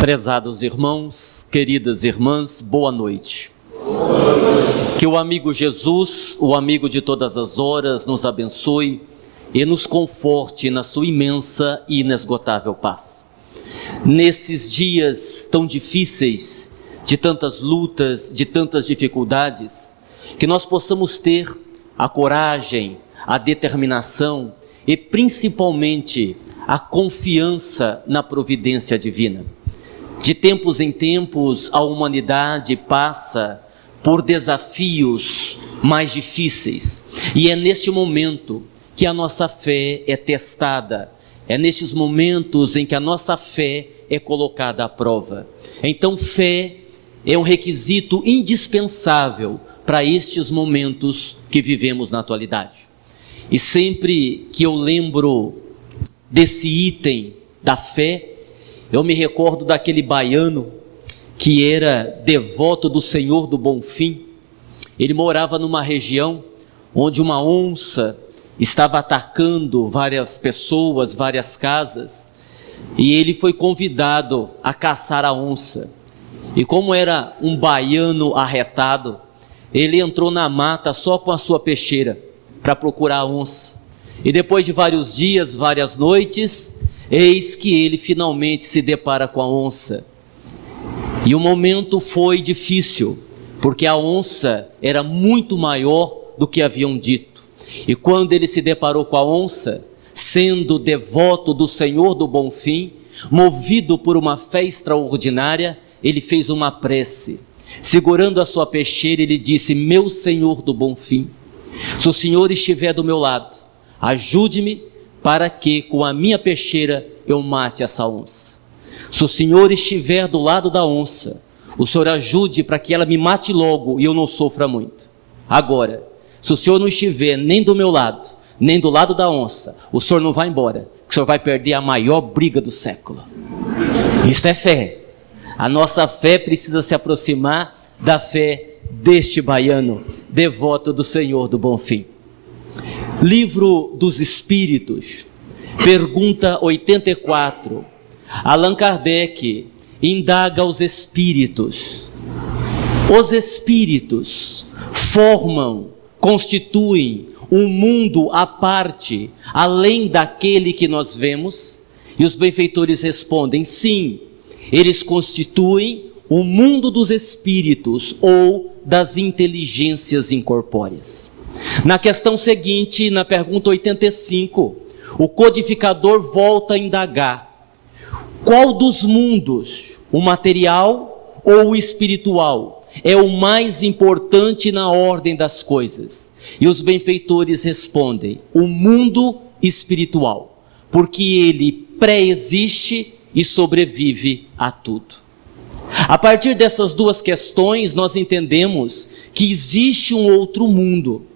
Prezados irmãos, queridas irmãs, boa noite. Que o amigo Jesus, o amigo de todas as horas, nos abençoe e nos conforte na sua imensa e inesgotável paz. Nesses dias tão difíceis, de tantas lutas, de tantas dificuldades, que nós possamos ter a coragem, a determinação e principalmente a confiança na providência divina. De tempos em tempos, a humanidade passa por desafios mais difíceis. E é neste momento que a nossa fé é testada. É nestes momentos em que a nossa fé é colocada à prova. Então, fé é um requisito indispensável para estes momentos que vivemos na atualidade. E sempre que eu lembro desse item da fé, eu me recordo daquele baiano que era devoto do Senhor do Bonfim. Ele morava numa região onde uma onça estava atacando várias pessoas, várias casas, e ele foi convidado a caçar a onça. E como era um baiano arretado, ele entrou na mata só com a sua peixeira para procurar a onça. E depois de vários dias, várias noites, eis que ele finalmente se depara com a onça. E o momento foi difícil, porque a onça era muito maior do que haviam dito. E quando ele se deparou com a onça, sendo devoto do Senhor do Bonfim, movido por uma fé extraordinária, ele fez uma prece. Segurando a sua peixeira, ele disse: meu Senhor do Bonfim, se o Senhor estiver do meu lado, ajude-me para que com a minha peixeira eu mate essa onça. Se o Senhor estiver do lado da onça, o Senhor ajude para que ela me mate logo e eu não sofra muito. Agora, se o Senhor não estiver nem do meu lado, nem do lado da onça, o Senhor não vai embora, que o Senhor vai perder a maior briga do século. Isso é fé. A nossa fé precisa se aproximar da fé deste baiano, devoto do Senhor do Bonfim. Livro dos Espíritos, pergunta 84. Allan Kardec indaga os espíritos. Os espíritos formam, constituem um mundo à parte, além daquele que nós vemos? E os benfeitores respondem: sim, eles constituem o mundo dos espíritos ou das inteligências incorpóreas. Na questão seguinte, na pergunta 85, o codificador volta a indagar: qual dos mundos, o material ou o espiritual, é o mais importante na ordem das coisas? E os benfeitores respondem: o mundo espiritual, porque ele pré-existe e sobrevive a tudo. A partir dessas duas questões, nós entendemos que existe um outro mundo,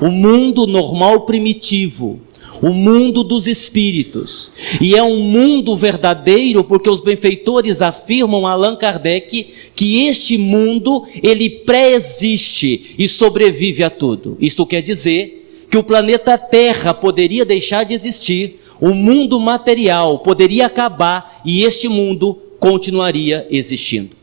o mundo normal primitivo, o mundo dos espíritos, e é um mundo verdadeiro porque os benfeitores afirmam a Allan Kardec que este mundo, ele pré-existe e sobrevive a tudo. Isto quer dizer que o planeta Terra poderia deixar de existir, o mundo material poderia acabar e este mundo continuaria existindo.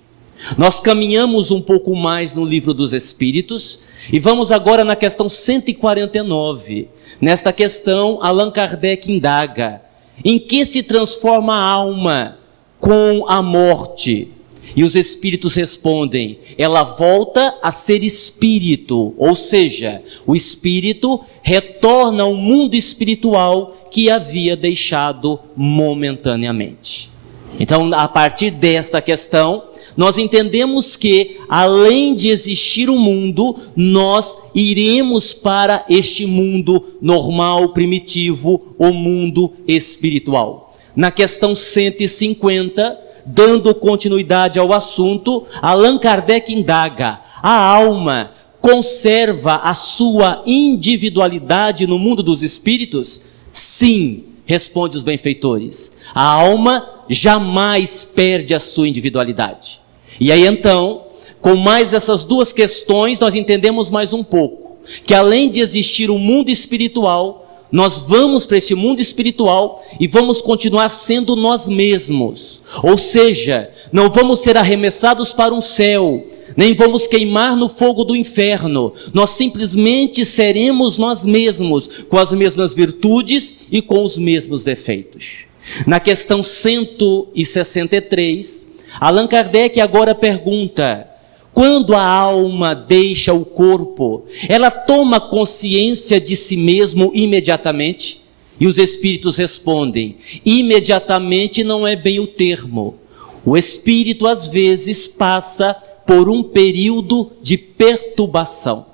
Nós caminhamos um pouco mais no Livro dos Espíritos e vamos agora na questão 149. Nesta questão, Allan Kardec indaga: em que se transforma a alma com a morte? E os espíritos respondem: ela volta a ser espírito, ou seja, o espírito retorna ao mundo espiritual que havia deixado momentaneamente. Então, a partir desta questão, nós entendemos que, além de existir um mundo, nós iremos para este mundo normal, primitivo, o mundo espiritual. Na questão 150, dando continuidade ao assunto, Allan Kardec indaga: a alma conserva a sua individualidade no mundo dos espíritos? Sim, responde os benfeitores. A alma jamais perde a sua individualidade. E aí então, com mais essas duas questões, nós entendemos mais um pouco, que além de existir um mundo espiritual, Nós vamos para este mundo espiritual e vamos continuar sendo nós mesmos. Ou seja, não vamos ser arremessados para um céu, nem vamos queimar no fogo do inferno. Nós simplesmente seremos nós mesmos, com as mesmas virtudes e com os mesmos defeitos. Na questão 163, Allan Kardec agora pergunta: quando a alma deixa o corpo, ela toma consciência de si mesmo imediatamente? E os espíritos respondem: imediatamente não é bem o termo. O espírito às vezes passa por um período de perturbação.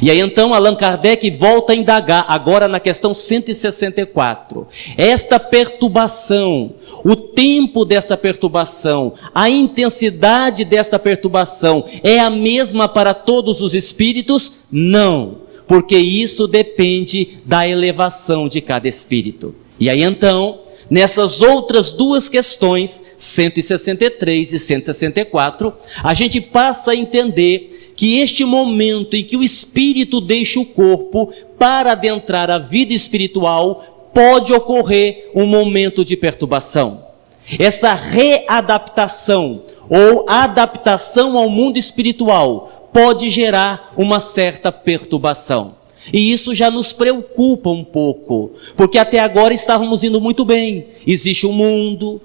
E aí então Allan Kardec volta a indagar, agora na questão 164. Esta perturbação, o tempo dessa perturbação, a intensidade desta perturbação é a mesma para todos os espíritos? Não, porque isso depende da elevação de cada espírito. E aí então, nessas outras duas questões, 163 e 164, a gente passa a entender que este momento em que o espírito deixa o corpo para adentrar a vida espiritual, pode ocorrer um momento de perturbação. Essa readaptação ou adaptação ao mundo espiritual pode gerar uma certa perturbação. E isso já nos preocupa um pouco, porque até agora estávamos indo muito bem. Existe um mundo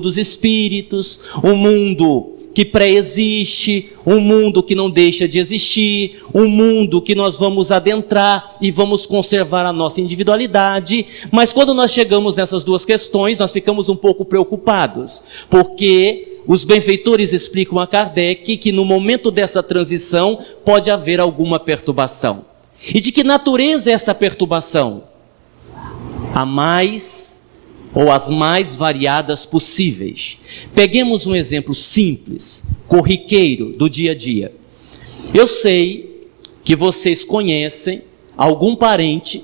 dos espíritos, um mundo que pré-existe, um mundo que não deixa de existir, um mundo que nós vamos adentrar e vamos conservar a nossa individualidade. Mas quando nós chegamos nessas duas questões, nós ficamos um pouco preocupados, porque os benfeitores explicam a Kardec que no momento dessa transição pode haver alguma perturbação. E de que natureza é essa perturbação? A mais ou as mais variadas possíveis. Peguemos um exemplo simples, corriqueiro do dia a dia. Eu sei que vocês conhecem algum parente,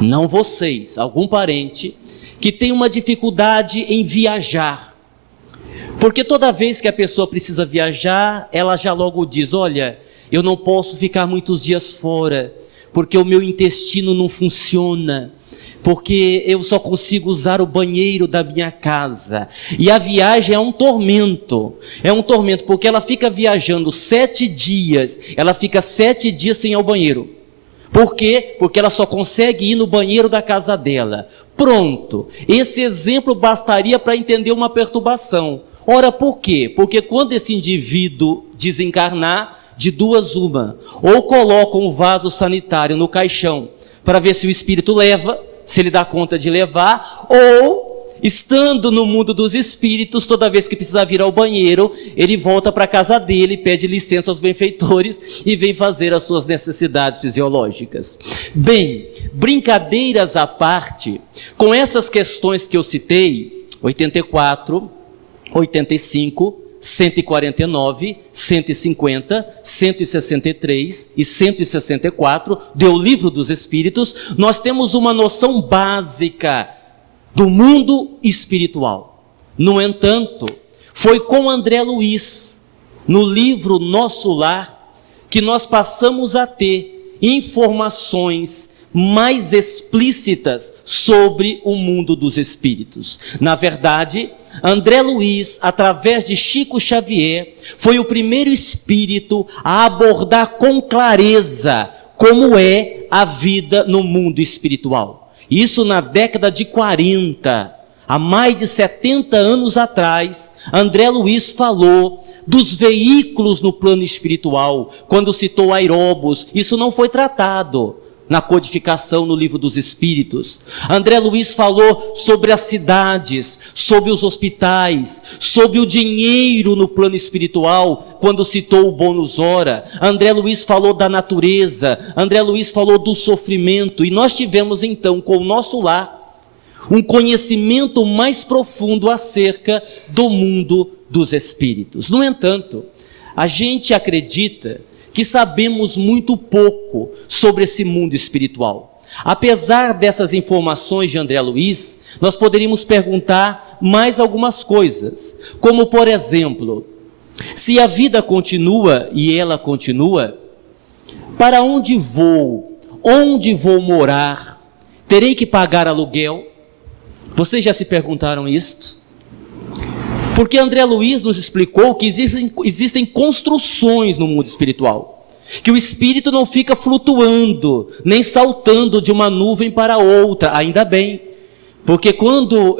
não vocês, algum parente, que tem uma dificuldade em viajar. Porque toda vez que a pessoa precisa viajar, ela já logo diz: olha, eu não posso ficar muitos dias fora, porque o meu intestino não funciona, porque eu só consigo usar o banheiro da minha casa. E a viagem é um tormento, porque ela fica viajando 7 dias, ela fica 7 dias sem ir ao banheiro. Por quê? Porque ela só consegue ir no banheiro da casa dela. Pronto, esse exemplo bastaria para entender uma perturbação. Ora, por quê? Porque quando esse indivíduo desencarnar, de duas uma, ou coloca um vaso sanitário no caixão, para ver se o espírito leva, se ele dá conta de levar, ou, estando no mundo dos espíritos, toda vez que precisa vir ao banheiro, ele volta para a casa dele, pede licença aos benfeitores e vem fazer as suas necessidades fisiológicas. Bem, brincadeiras à parte, com essas questões que eu citei, 84, 85, 149, 150, 163 e 164 do Livro dos Espíritos, nós temos uma noção básica do mundo espiritual. No entanto, foi com André Luiz, no livro Nosso Lar, que nós passamos a ter informações mais explícitas sobre o mundo dos espíritos. Na verdade, André Luiz, através de Chico Xavier, foi o primeiro espírito a abordar com clareza como é a vida no mundo espiritual. Isso na década de 40, há mais de 70 anos atrás, André Luiz falou dos veículos no plano espiritual, quando citou aeróbos. Isso não foi tratado na codificação no Livro dos Espíritos. André Luiz falou sobre as cidades, sobre os hospitais, sobre o dinheiro no plano espiritual, quando citou o bônus hora. André Luiz falou da natureza, André Luiz falou do sofrimento, e nós tivemos então, com o Nosso Lar, um conhecimento mais profundo acerca do mundo dos espíritos. No entanto, a gente acredita que sabemos muito pouco sobre esse mundo espiritual. Apesar dessas informações de André Luiz, nós poderíamos perguntar mais algumas coisas, como por exemplo, se a vida continua e ela continua, para onde vou? Onde vou morar? Terei que pagar aluguel? Vocês já se perguntaram isto? Porque André Luiz nos explicou que existem construções no mundo espiritual, que o espírito não fica flutuando, nem saltando de uma nuvem para outra, ainda bem, porque quando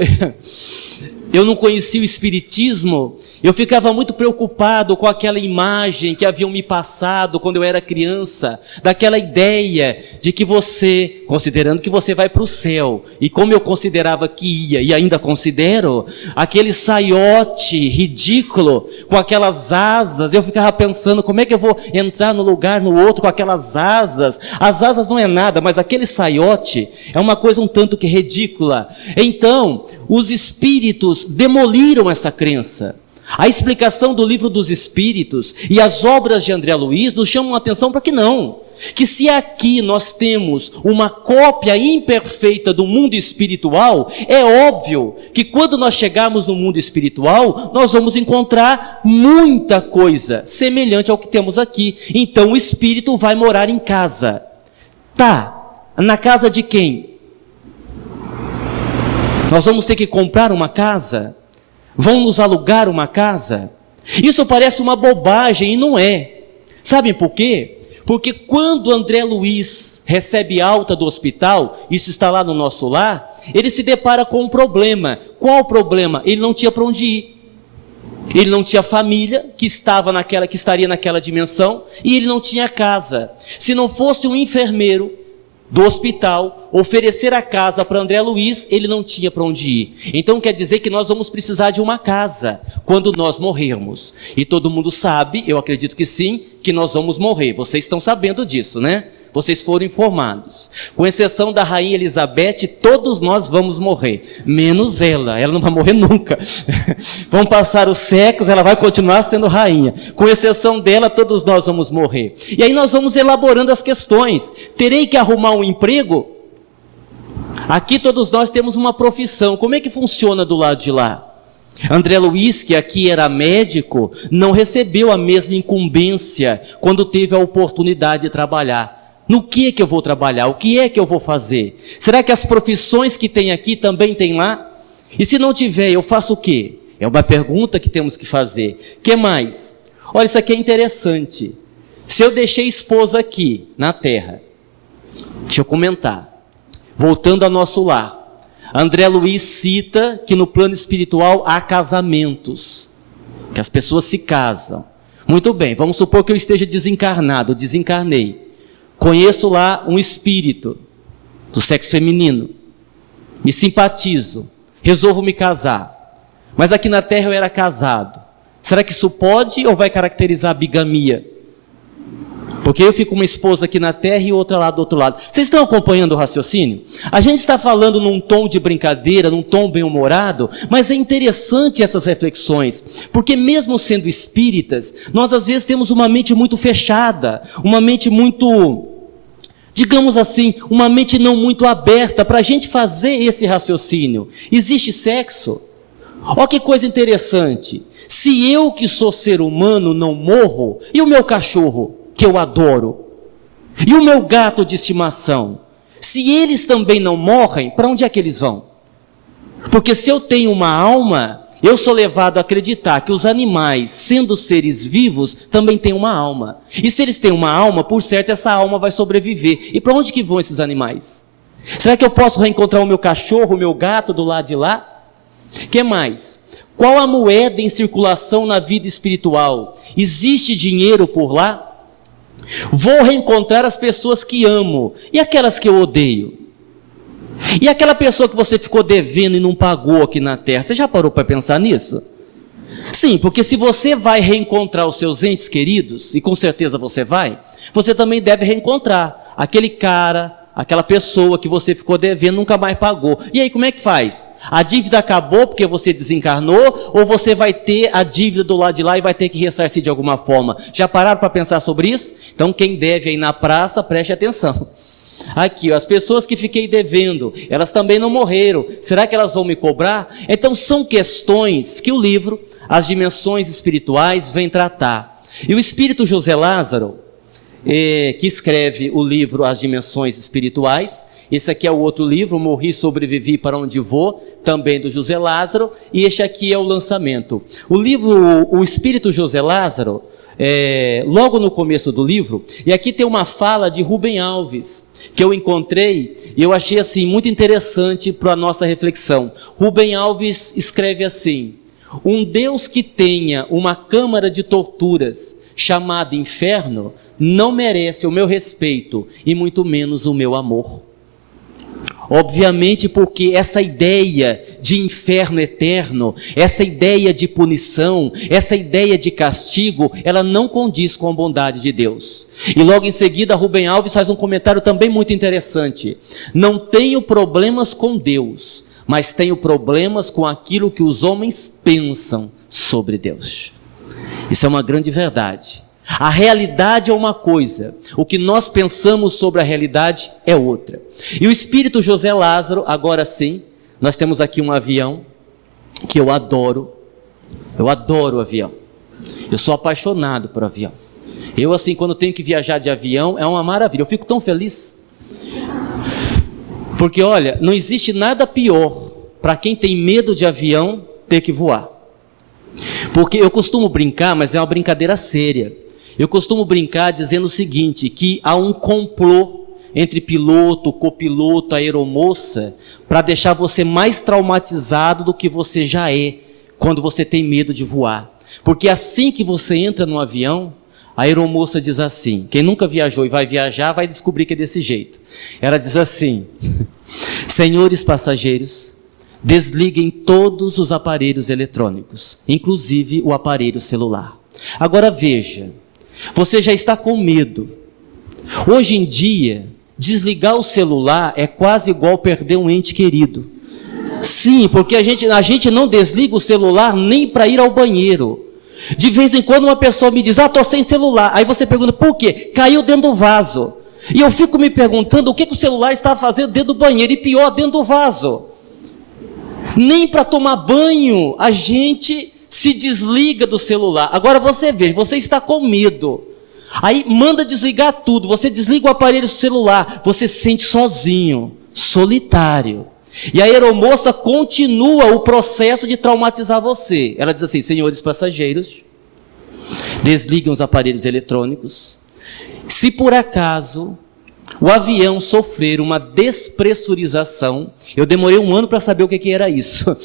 eu não conhecia o espiritismo, eu ficava muito preocupado com aquela imagem que haviam me passado quando eu era criança, daquela ideia de que você, considerando que você vai para o céu, e como eu considerava que ia, e ainda considero, aquele saiote ridículo, com aquelas asas, eu ficava pensando, como é que eu vou entrar no lugar, no outro, com aquelas asas? As asas não é nada, mas aquele saiote é uma coisa um tanto que ridícula. Então, os espíritos demoliram essa crença. A explicação do livro dos Espíritos e as obras de André Luiz nos chamam a atenção para que não. Que se aqui nós temos uma cópia imperfeita do mundo espiritual, é óbvio que quando nós chegarmos no mundo espiritual, nós vamos encontrar muita coisa semelhante ao que temos aqui. Então o espírito vai morar em casa. Tá, na casa de quem? Nós vamos ter que comprar uma casa? Vão nos alugar uma casa? Isso parece uma bobagem e não é. Sabem por quê? Porque quando André Luiz recebe alta do hospital, isso está lá no nosso lar, ele se depara com um problema. Qual o problema? Ele não tinha para onde ir. Ele não tinha família que estaria naquela dimensão, e ele não tinha casa. Se não fosse um enfermeiro do hospital oferecer a casa para André Luiz, ele não tinha para onde ir. Então quer dizer que nós vamos precisar de uma casa quando nós morrermos. E todo mundo sabe, eu acredito que sim, que nós vamos morrer. Vocês estão sabendo disso, né? Vocês foram informados. Com exceção da rainha Elizabeth, todos nós vamos morrer. Menos ela não vai morrer nunca. Vão passar os séculos, ela vai continuar sendo rainha. Com exceção dela, todos nós vamos morrer. E aí nós vamos elaborando as questões. Terei que arrumar um emprego? Aqui todos nós temos uma profissão. Como é que funciona do lado de lá? André Luiz, que aqui era médico, não recebeu a mesma incumbência quando teve a oportunidade de trabalhar. No que é que eu vou trabalhar? O que é que eu vou fazer? Será que as profissões que tem aqui também tem lá? E se não tiver, eu faço o quê? É uma pergunta que temos que fazer. O que mais? Olha, isso aqui é interessante. Se eu deixei esposa aqui, na terra, deixa eu comentar. Voltando ao nosso lar. André Luiz cita que no plano espiritual há casamentos, que as pessoas se casam. Muito bem, vamos supor que eu esteja desencarnado, desencarnei. Conheço lá um espírito do sexo feminino, me simpatizo, resolvo me casar, mas aqui na terra eu era casado. Será que isso pode ou vai caracterizar a bigamia? Porque eu fico com uma esposa aqui na terra e outra lá do outro lado. Vocês estão acompanhando o raciocínio? A gente está falando num tom de brincadeira, num tom bem-humorado, mas é interessante essas reflexões, porque mesmo sendo espíritas, nós às vezes temos uma mente muito fechada, uma mente muito, digamos assim, uma mente não muito aberta para a gente fazer esse raciocínio. Existe sexo? Olha que coisa interessante. Se eu que sou ser humano não morro, e o meu cachorro, que eu adoro, e o meu gato de estimação, se eles também não morrem, para onde é que eles vão? Porque se eu tenho uma alma, eu sou levado a acreditar que os animais, sendo seres vivos, também têm uma alma. E se eles têm uma alma, por certo, essa alma vai sobreviver. E para onde que vão esses animais? Será que eu posso reencontrar o meu cachorro, o meu gato do lado de lá? O que mais? Qual a moeda em circulação na vida espiritual? Existe dinheiro por lá? Vou reencontrar as pessoas que amo e aquelas que eu odeio. E aquela pessoa que você ficou devendo e não pagou aqui na terra, você já parou para pensar nisso? Sim, porque se você vai reencontrar os seus entes queridos, e com certeza você vai, você também deve reencontrar aquele cara, aquela pessoa que você ficou devendo, nunca mais pagou. E aí como é que faz? A dívida acabou porque você desencarnou, ou você vai ter a dívida do lado de lá e vai ter que ressarcir de alguma forma? Já pararam para pensar sobre isso? Então quem deve aí na praça, preste atenção. Aqui, as pessoas que fiquei devendo, elas também não morreram. Será que elas vão me cobrar? Então são questões que o livro, As Dimensões Espirituais, vem tratar. E o espírito José Lázaro, que escreve o livro As Dimensões Espirituais, Esse aqui é o outro livro, Morri, Sobrevivi, Para Onde Vou, também do José Lázaro, e este aqui é o lançamento. O livro O Espírito José Lázaro, logo no começo do livro, e aqui tem uma fala de Rubem Alves, que eu encontrei e eu achei assim muito interessante para a nossa reflexão. Rubem Alves escreve assim: um Deus que tenha uma câmara de torturas chamada inferno não merece o meu respeito e muito menos o meu amor. Obviamente, porque essa ideia de inferno eterno, essa ideia de punição, essa ideia de castigo, ela não condiz com a bondade de Deus. E logo em seguida, Rubem Alves faz um comentário também muito interessante: não tenho problemas com Deus, mas tenho problemas com aquilo que os homens pensam sobre Deus. Isso é uma grande verdade. A realidade é uma coisa, o que nós pensamos sobre a realidade é outra. E o Espírito José Lázaro, agora sim, nós temos aqui um avião que eu adoro o avião. Eu sou apaixonado por avião. Eu assim, quando tenho que viajar de avião, é uma maravilha, eu fico tão feliz. Porque olha, não existe nada pior para quem tem medo de avião ter que voar. Porque eu costumo brincar, mas é uma brincadeira séria. Eu costumo brincar dizendo o seguinte, que há um complô entre piloto, copiloto, aeromoça, para deixar você mais traumatizado do que você já é, quando você tem medo de voar. Porque assim que você entra no avião, a aeromoça diz assim, quem nunca viajou e vai viajar, vai descobrir que é desse jeito. Ela diz assim: senhores passageiros, desliguem todos os aparelhos eletrônicos, inclusive o aparelho celular. Agora veja, você já está com medo. Hoje em dia, desligar o celular é quase igual perder um ente querido. Sim, porque a gente não desliga o celular nem para ir ao banheiro. De vez em quando uma pessoa me diz, estou sem celular. Aí você pergunta, por quê? Caiu dentro do vaso. E eu fico me perguntando o que o celular está fazendo dentro do banheiro, e pior, dentro do vaso. Nem para tomar banho a gente se desliga do celular. Agora você veja, você está com medo, aí manda desligar tudo, você desliga o aparelho celular, você se sente sozinho, solitário. E a aeromoça continua o processo de traumatizar você. Ela diz assim, senhores passageiros, desliguem os aparelhos eletrônicos. Se por acaso o avião sofrer uma despressurização, eu demorei 1 ano para saber o que era isso.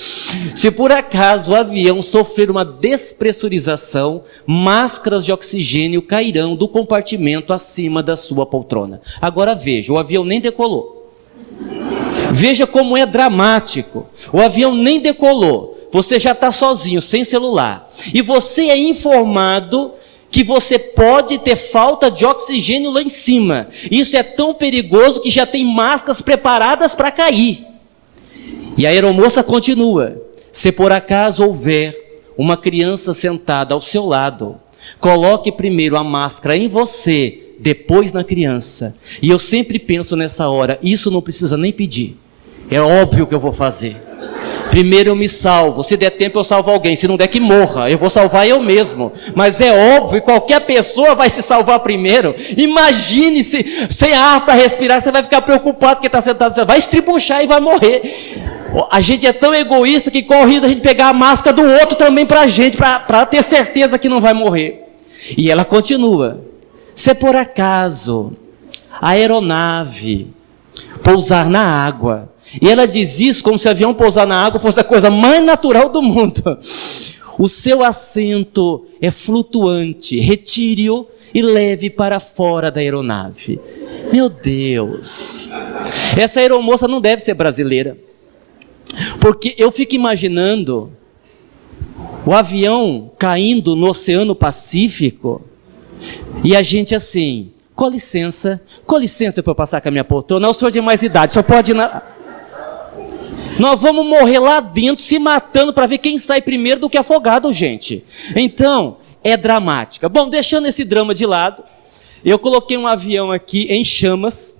Se por acaso o avião sofrer uma despressurização, máscaras de oxigênio cairão do compartimento acima da sua poltrona. Agora veja, o avião nem decolou. Veja como é dramático. O avião nem decolou. Você já está sozinho, sem celular. E você é informado que você pode ter falta de oxigênio lá em cima. Isso é tão perigoso que já tem máscaras preparadas para cair. E a aeromoça continua: se por acaso houver uma criança sentada ao seu lado, coloque primeiro a máscara em você, depois na criança. E eu sempre penso nessa hora, isso não precisa nem pedir. É óbvio que eu vou fazer. Primeiro eu me salvo, se der tempo eu salvo alguém, se não der que morra, eu vou salvar eu mesmo. Mas é óbvio, qualquer pessoa vai se salvar primeiro. Imagine se sem ar para respirar, você vai ficar preocupado porque está sentado, você vai estribuchar e vai morrer. A gente é tão egoísta que corre o risco da gente pegar a máscara do outro também para a gente, para ter certeza que não vai morrer. E ela continua: se por acaso a aeronave pousar na água, e ela diz isso como se o avião pousar na água fosse a coisa mais natural do mundo. O seu assento é flutuante, retire-o e leve para fora da aeronave. Meu Deus! Essa aeromoça não deve ser brasileira. Porque eu fico imaginando o avião caindo no Oceano Pacífico e a gente assim, com licença para eu passar com a minha poltrona. Não, o senhor de mais idade, só pode ir na... Nós vamos morrer lá dentro se matando para ver quem sai primeiro do que afogado, gente. Então, é dramática. Bom, deixando esse drama de lado, eu coloquei um avião aqui em chamas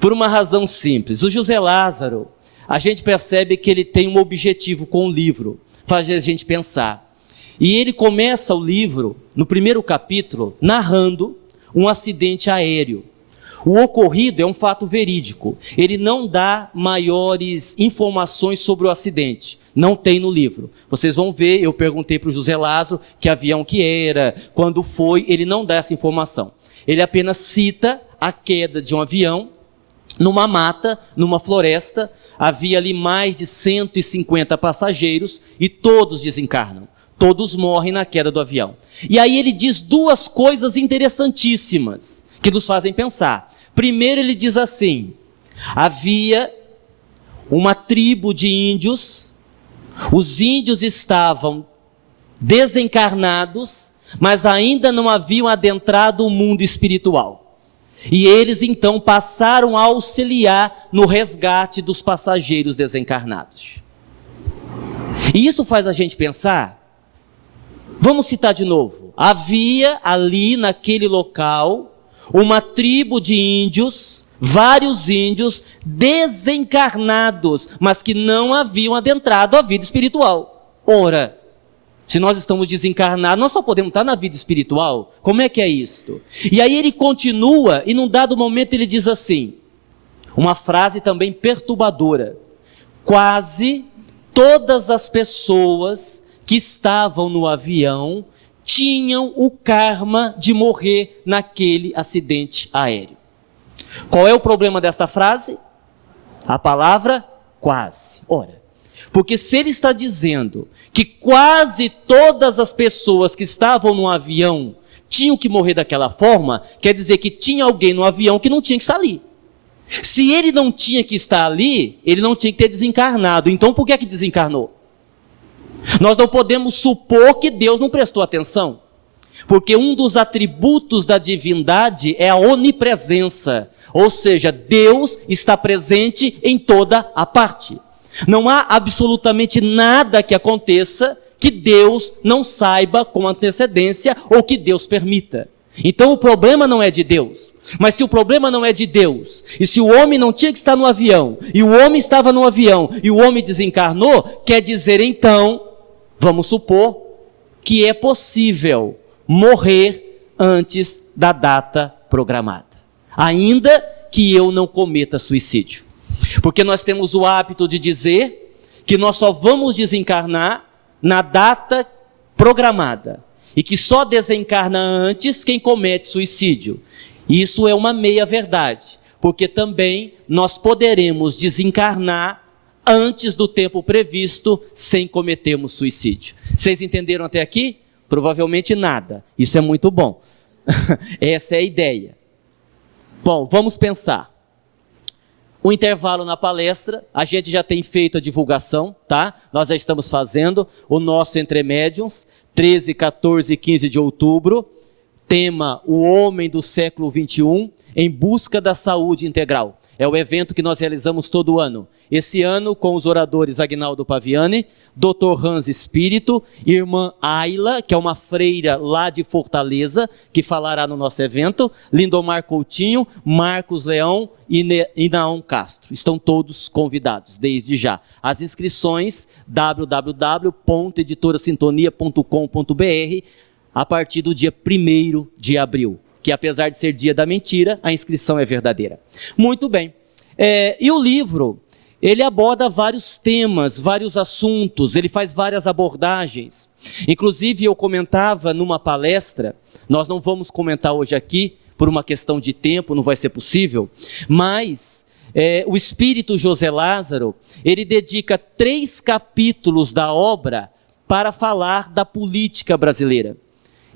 por uma razão simples. O José Lázaro, a gente percebe que ele tem um objetivo com o livro, faz a gente pensar. E ele começa o livro, no primeiro capítulo, narrando um acidente aéreo. O ocorrido é um fato verídico. Ele não dá maiores informações sobre o acidente. Não tem no livro. Vocês vão ver, eu perguntei para o José Lázaro que avião que era, quando foi, ele não dá essa informação. Ele apenas cita a queda de um avião numa mata, numa floresta. Havia ali mais de 150 passageiros e todos desencarnam. Todos morrem na queda do avião. E aí ele diz duas coisas interessantíssimas que nos fazem pensar. Primeiro ele diz assim: havia uma tribo de índios, os índios estavam desencarnados, mas ainda não haviam adentrado o mundo espiritual. E eles então passaram a auxiliar no resgate dos passageiros desencarnados. E isso faz a gente pensar. Vamos citar de novo. Havia ali naquele local uma tribo de índios, vários índios desencarnados, mas que não haviam adentrado a vida espiritual. Ora, se nós estamos desencarnados, nós só podemos estar na vida espiritual? Como é que é isto? E aí ele continua, e num dado momento ele diz assim, uma frase também perturbadora: quase todas as pessoas que estavam no avião tinham o karma de morrer naquele acidente aéreo. Qual é o problema desta frase? A palavra quase. Ora, porque se ele está dizendo que quase todas as pessoas que estavam no avião tinham que morrer daquela forma, quer dizer que tinha alguém no avião que não tinha que estar ali. Se ele não tinha que estar ali, ele não tinha que ter desencarnado. Então por que é que desencarnou? Nós não podemos supor que Deus não prestou atenção, porque um dos atributos da divindade é a onipresença, ou seja, Deus está presente em toda a parte. Não há absolutamente nada que aconteça que Deus não saiba com antecedência ou que Deus permita. Então o problema não é de Deus. Mas se o problema não é de Deus, e se o homem não tinha que estar no avião, e o homem estava no avião, e o homem desencarnou, quer dizer então, vamos supor, que é possível morrer antes da data programada, ainda que eu não cometa suicídio. Porque nós temos o hábito de dizer que nós só vamos desencarnar na data programada, e que só desencarna antes quem comete suicídio. Isso é uma meia-verdade, porque também nós poderemos desencarnar antes do tempo previsto, sem cometermos suicídio. Vocês entenderam até aqui? Provavelmente nada. Isso é muito bom. Essa é a ideia. Bom, vamos pensar. Um intervalo na palestra, a gente já tem feito a divulgação, tá? Nós já estamos fazendo o nosso Entre Médiuns, 13, 14 e 15 de outubro. Tema: o homem do século 21 em busca da saúde integral. É o evento que nós realizamos todo ano. Esse ano com os oradores Agnaldo Paviani, Dr. Hans Espírito, Irmã Ayla, que é uma freira lá de Fortaleza, que falará no nosso evento, Lindomar Coutinho, Marcos Leão e Naum Castro. Estão todos convidados, desde já. As inscrições, www.editorasintonia.com.br, a partir do dia 1º de abril, que apesar de ser dia da mentira, a inscrição é verdadeira. Muito bem. E o livro, ele aborda vários temas, vários assuntos, ele faz várias abordagens. Inclusive eu comentava numa palestra, nós não vamos comentar hoje aqui, por uma questão de tempo, não vai ser possível, mas o espírito José Lázaro, ele dedica 3 capítulos da obra para falar da política brasileira.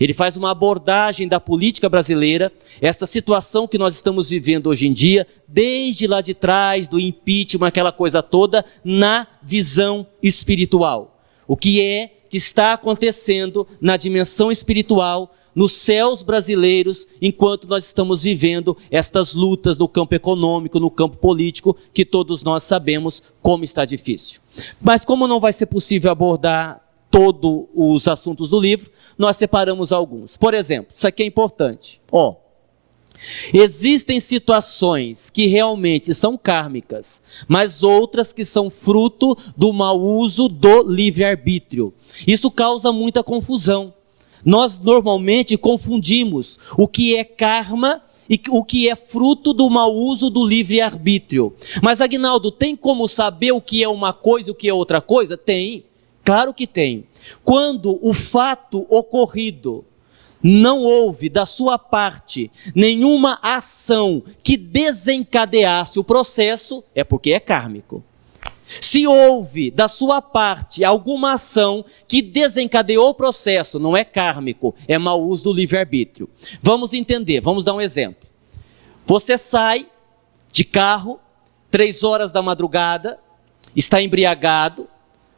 Ele faz uma abordagem da política brasileira, essa situação que nós estamos vivendo hoje em dia, desde lá de trás, do impeachment, aquela coisa toda, na visão espiritual. O que é que está acontecendo na dimensão espiritual, nos céus brasileiros, enquanto nós estamos vivendo estas lutas no campo econômico, no campo político, que todos nós sabemos como está difícil. Mas como não vai ser possível abordar todos os assuntos do livro, nós separamos alguns. Por exemplo, isso aqui é importante. Existem situações que realmente são kármicas, mas outras que são fruto do mau uso do livre-arbítrio. Isso causa muita confusão. Nós normalmente confundimos o que é karma e o que é fruto do mau uso do livre-arbítrio. Mas, Aguinaldo, tem como saber o que é uma coisa e o que é outra coisa? Tem, claro que tem. Quando o fato ocorrido não houve da sua parte nenhuma ação que desencadeasse o processo, é porque é kármico. Se houve da sua parte alguma ação que desencadeou o processo, não é kármico, é mau uso do livre-arbítrio. Vamos entender, vamos dar um exemplo. Você sai de carro, 3 horas da madrugada, está embriagado,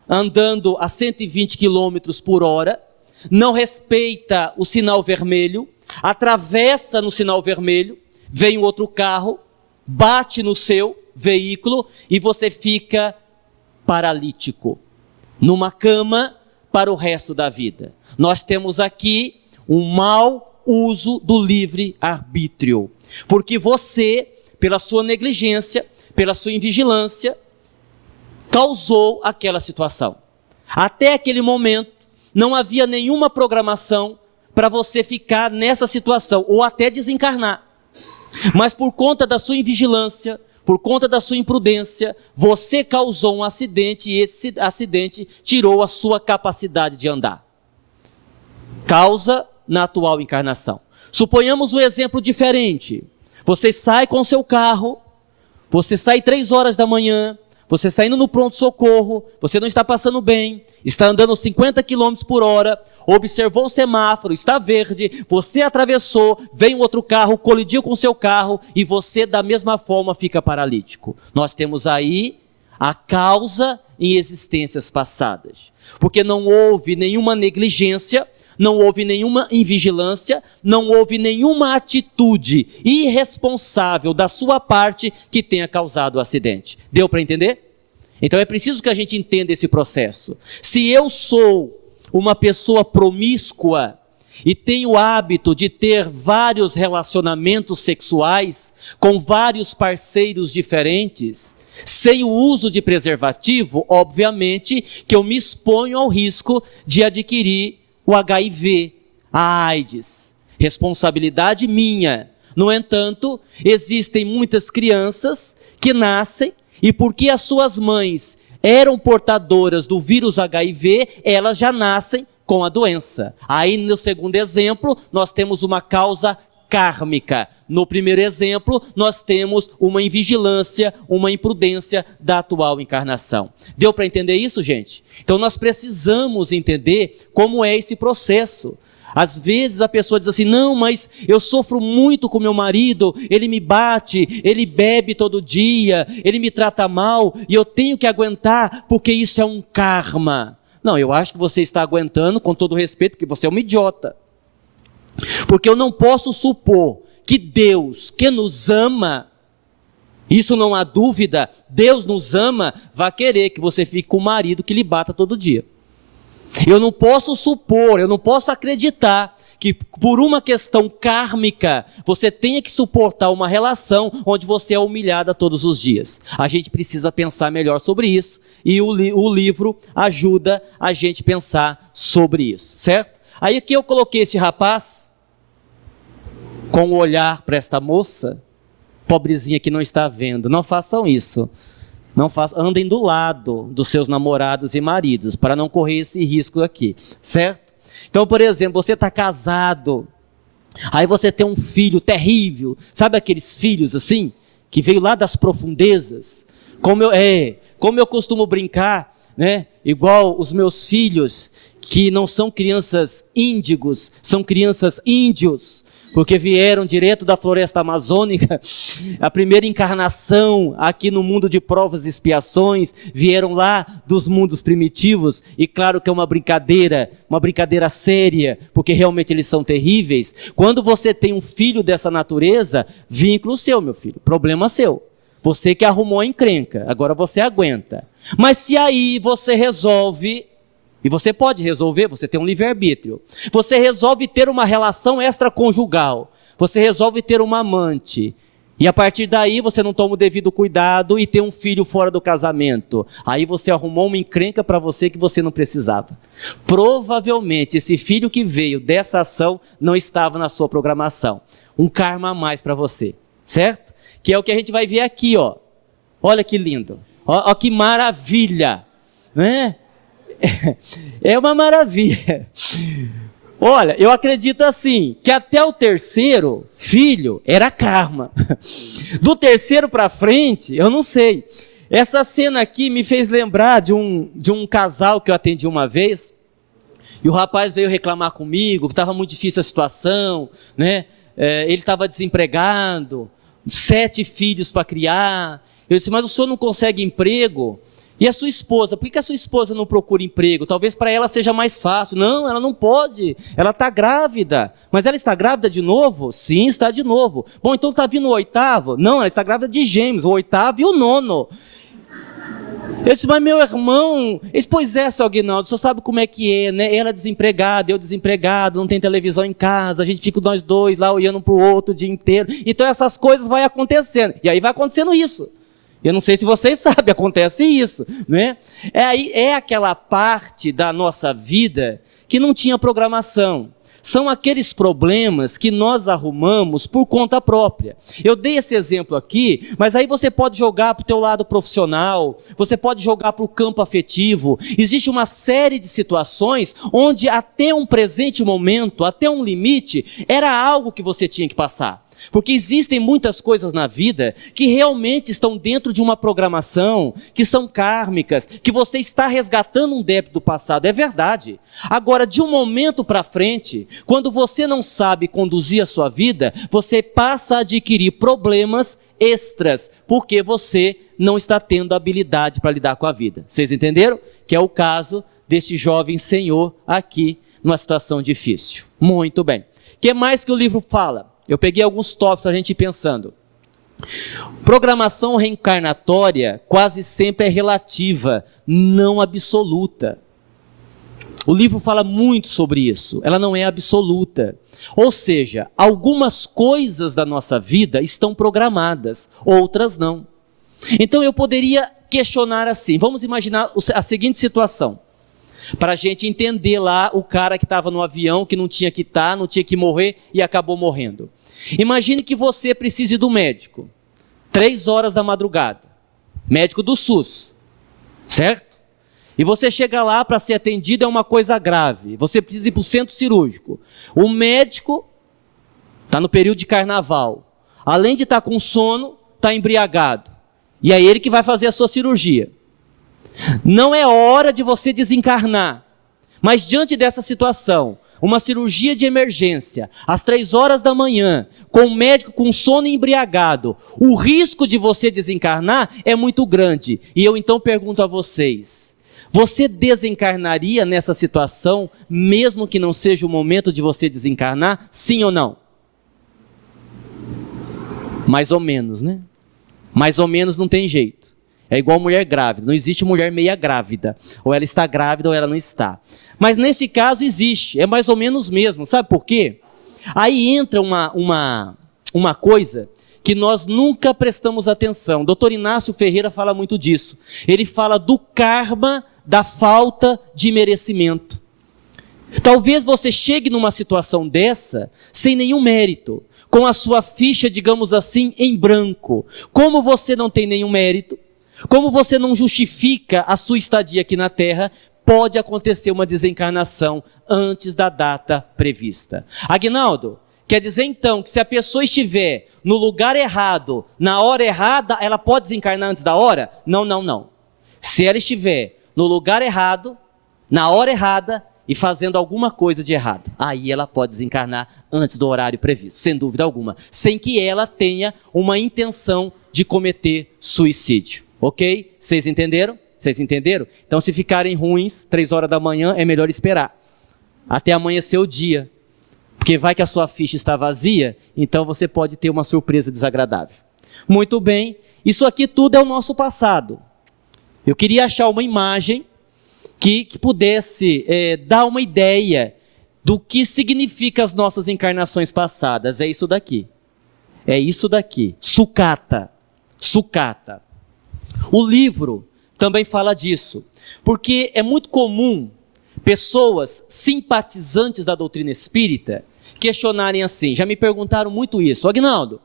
andando a 120 km por hora, não respeita o sinal vermelho, atravessa no sinal vermelho, vem um outro carro, bate no seu veículo e você fica paralítico, numa cama para o resto da vida. Nós temos aqui um mau uso do livre-arbítrio, porque você, pela sua negligência, pela sua invigilância, causou aquela situação. Até aquele momento, não havia nenhuma programação para você ficar nessa situação, ou até desencarnar. Mas por conta da sua invigilância, por conta da sua imprudência, você causou um acidente e esse acidente tirou a sua capacidade de andar. Causa na atual encarnação. Suponhamos um exemplo diferente. Você sai com seu carro, você sai 3 horas da manhã, você está indo no pronto-socorro, você não está passando bem, está andando 50 km por hora, observou o semáforo, está verde, você atravessou, vem outro carro, colidiu com o seu carro e você da mesma forma fica paralítico. Nós temos aí a causa em existências passadas, porque não houve nenhuma negligência, não houve nenhuma invigilância, não houve nenhuma atitude irresponsável da sua parte que tenha causado o acidente. Deu para entender? Então é preciso que a gente entenda esse processo. Se eu sou uma pessoa promíscua e tenho o hábito de ter vários relacionamentos sexuais com vários parceiros diferentes, sem o uso de preservativo, obviamente que eu me exponho ao risco de adquirir o HIV, a AIDS, responsabilidade minha. No entanto, existem muitas crianças que nascem e porque as suas mães eram portadoras do vírus HIV, elas já nascem com a doença. Aí no segundo exemplo, nós temos uma causa kármica. No primeiro exemplo, nós temos uma invigilância, uma imprudência da atual encarnação. Deu para entender isso, gente? Então nós precisamos entender como é esse processo. Às vezes a pessoa diz assim, não, mas eu sofro muito com meu marido, ele me bate, ele bebe todo dia, ele me trata mal, e eu tenho que aguentar porque isso é um karma. Não, eu acho que você está aguentando com todo respeito, porque você é um idiota. Porque eu não posso supor que Deus, que nos ama, isso não há dúvida, Deus nos ama, vai querer que você fique com o marido que lhe bata todo dia. Eu não posso supor, eu não posso acreditar que por uma questão kármica, você tenha que suportar uma relação onde você é humilhada todos os dias. A gente precisa pensar melhor sobre isso, e o livro ajuda a gente a pensar sobre isso, certo? Aí aqui eu coloquei esse rapaz, com o olhar para esta moça, pobrezinha que não está vendo. Não façam isso. Não façam, andem do lado dos seus namorados e maridos, para não correr esse risco aqui, certo? Então, por exemplo, você está casado, aí você tem um filho terrível, sabe aqueles filhos assim, que veio lá das profundezas? Como eu costumo brincar, né? Igual os meus filhos, que não são crianças índigos, são crianças índios, porque vieram direto da floresta amazônica, a primeira encarnação aqui no mundo de provas e expiações, vieram lá dos mundos primitivos, e claro que é uma brincadeira séria, porque realmente eles são terríveis. Quando você tem um filho dessa natureza, vínculo seu, meu filho, problema seu. Você que arrumou a encrenca, agora você aguenta. Mas se aí você resolve, e você pode resolver, você tem um livre-arbítrio, você resolve ter uma relação extraconjugal, você resolve ter uma amante, e a partir daí você não toma o devido cuidado e tem um filho fora do casamento, aí você arrumou uma encrenca para você que você não precisava. Provavelmente esse filho que veio dessa ação não estava na sua programação. um karma a mais para você, certo? Que é o que a gente vai ver aqui, ó. Olha que lindo, ó que maravilha, né? É uma maravilha. Olha, eu acredito assim, que até o terceiro filho era karma. Do terceiro para frente, eu não sei. Essa cena aqui me fez lembrar de um casal que eu atendi uma vez, e o rapaz veio reclamar comigo, que estava muito difícil a situação, né? Ele estava desempregado, 7 filhos para criar. Eu disse, mas o senhor não consegue emprego? E a sua esposa, por que a sua esposa não procura emprego? Talvez para ela seja mais fácil. Não, ela não pode, ela está grávida. Mas ela está grávida de novo? Sim, está de novo. Bom, então está vindo o 8º? Não, ela está grávida de gêmeos, o 8º e o 9º. Eu disse, mas meu irmão, pois é, seu Aguinaldo, o senhor sabe como é que é, né? Ela desempregada, eu desempregado, não tem televisão em casa, a gente fica nós dois lá olhando para o outro o dia inteiro. Então essas coisas vão acontecendo, e aí vai acontecendo isso. Eu não sei se vocês sabem, acontece isso, né? É aquela parte da nossa vida que não tinha programação. São aqueles problemas que nós arrumamos por conta própria. Eu dei esse exemplo aqui, mas aí você pode jogar para o teu lado profissional, você pode jogar para o campo afetivo. Existe uma série de situações onde até um presente momento, até um limite, era algo que você tinha que passar. Porque existem muitas coisas na vida que realmente estão dentro de uma programação, que são kármicas, que você está resgatando um débito do passado, é verdade. Agora, de um momento para frente, quando você não sabe conduzir a sua vida, você passa a adquirir problemas extras, porque você não está tendo habilidade para lidar com a vida. Vocês entenderam? Que é o caso deste jovem senhor aqui, numa situação difícil. Muito bem. O que mais que o livro fala? Eu peguei alguns tópicos para a gente ir pensando. Programação reencarnatória quase sempre é relativa, não absoluta. O livro fala muito sobre isso, ela não é absoluta. Ou seja, algumas coisas da nossa vida estão programadas, outras não. Então eu poderia questionar assim, vamos imaginar a seguinte situação. Para a gente entender lá o cara que estava no avião, que não tinha que estar, não tinha que morrer e acabou morrendo. Imagine que você precise do médico, 3 horas da madrugada, médico do SUS, certo? E você chega lá para ser atendido, é uma coisa grave, você precisa ir para o centro cirúrgico. O médico está no período de carnaval, além de estar com sono, está embriagado, e é ele que vai fazer a sua cirurgia. Não é hora de você desencarnar, mas diante dessa situação, uma cirurgia de emergência, às 3 horas da manhã, com o médico com sono embriagado, o risco de você desencarnar é muito grande. E eu então pergunto a vocês, você desencarnaria nessa situação, mesmo que não seja o momento de você desencarnar, sim ou não? Mais ou menos, né? Mais ou menos não tem jeito. É igual mulher grávida, não existe mulher meia grávida, ou ela está grávida ou ela não está. Mas neste caso existe, é mais ou menos mesmo, sabe por quê? Aí entra uma coisa que nós nunca prestamos atenção. O Dr. Inácio Ferreira fala muito disso. Ele fala do karma da falta de merecimento. Talvez você chegue numa situação dessa sem nenhum mérito, com a sua ficha, digamos assim, em branco. Como você não tem nenhum mérito, como você não justifica a sua estadia aqui na Terra, pode acontecer uma desencarnação antes da data prevista. Aguinaldo, quer dizer então que se a pessoa estiver no lugar errado, na hora errada, ela pode desencarnar antes da hora? Não, não, não. Se ela estiver no lugar errado, na hora errada e fazendo alguma coisa de errado, aí ela pode desencarnar antes do horário previsto, sem dúvida alguma, sem que ela tenha uma intenção de cometer suicídio. Ok? Vocês entenderam? Vocês entenderam? Então, se ficarem ruins, 3 horas da manhã, é melhor esperar até amanhecer o dia, porque vai que a sua ficha está vazia, então você pode ter uma surpresa desagradável. Muito bem, isso aqui tudo é o nosso passado. Eu queria achar uma imagem que pudesse dar uma ideia do que significa as nossas encarnações passadas. É isso daqui. É isso daqui. Sucata. Sucata. O livro também fala disso, porque é muito comum pessoas simpatizantes da doutrina espírita questionarem assim, já me perguntaram muito isso, Aguinaldo,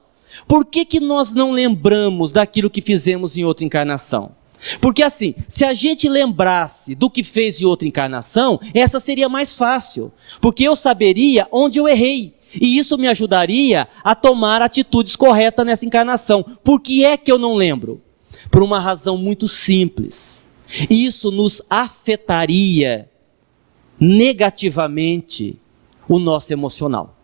por que nós não lembramos daquilo que fizemos em outra encarnação? Porque assim, se a gente lembrasse do que fez em outra encarnação, essa seria mais fácil, porque eu saberia onde eu errei, e isso me ajudaria a tomar atitudes corretas nessa encarnação. Por que é que eu não lembro? Por uma razão muito simples, isso nos afetaria negativamente o nosso emocional,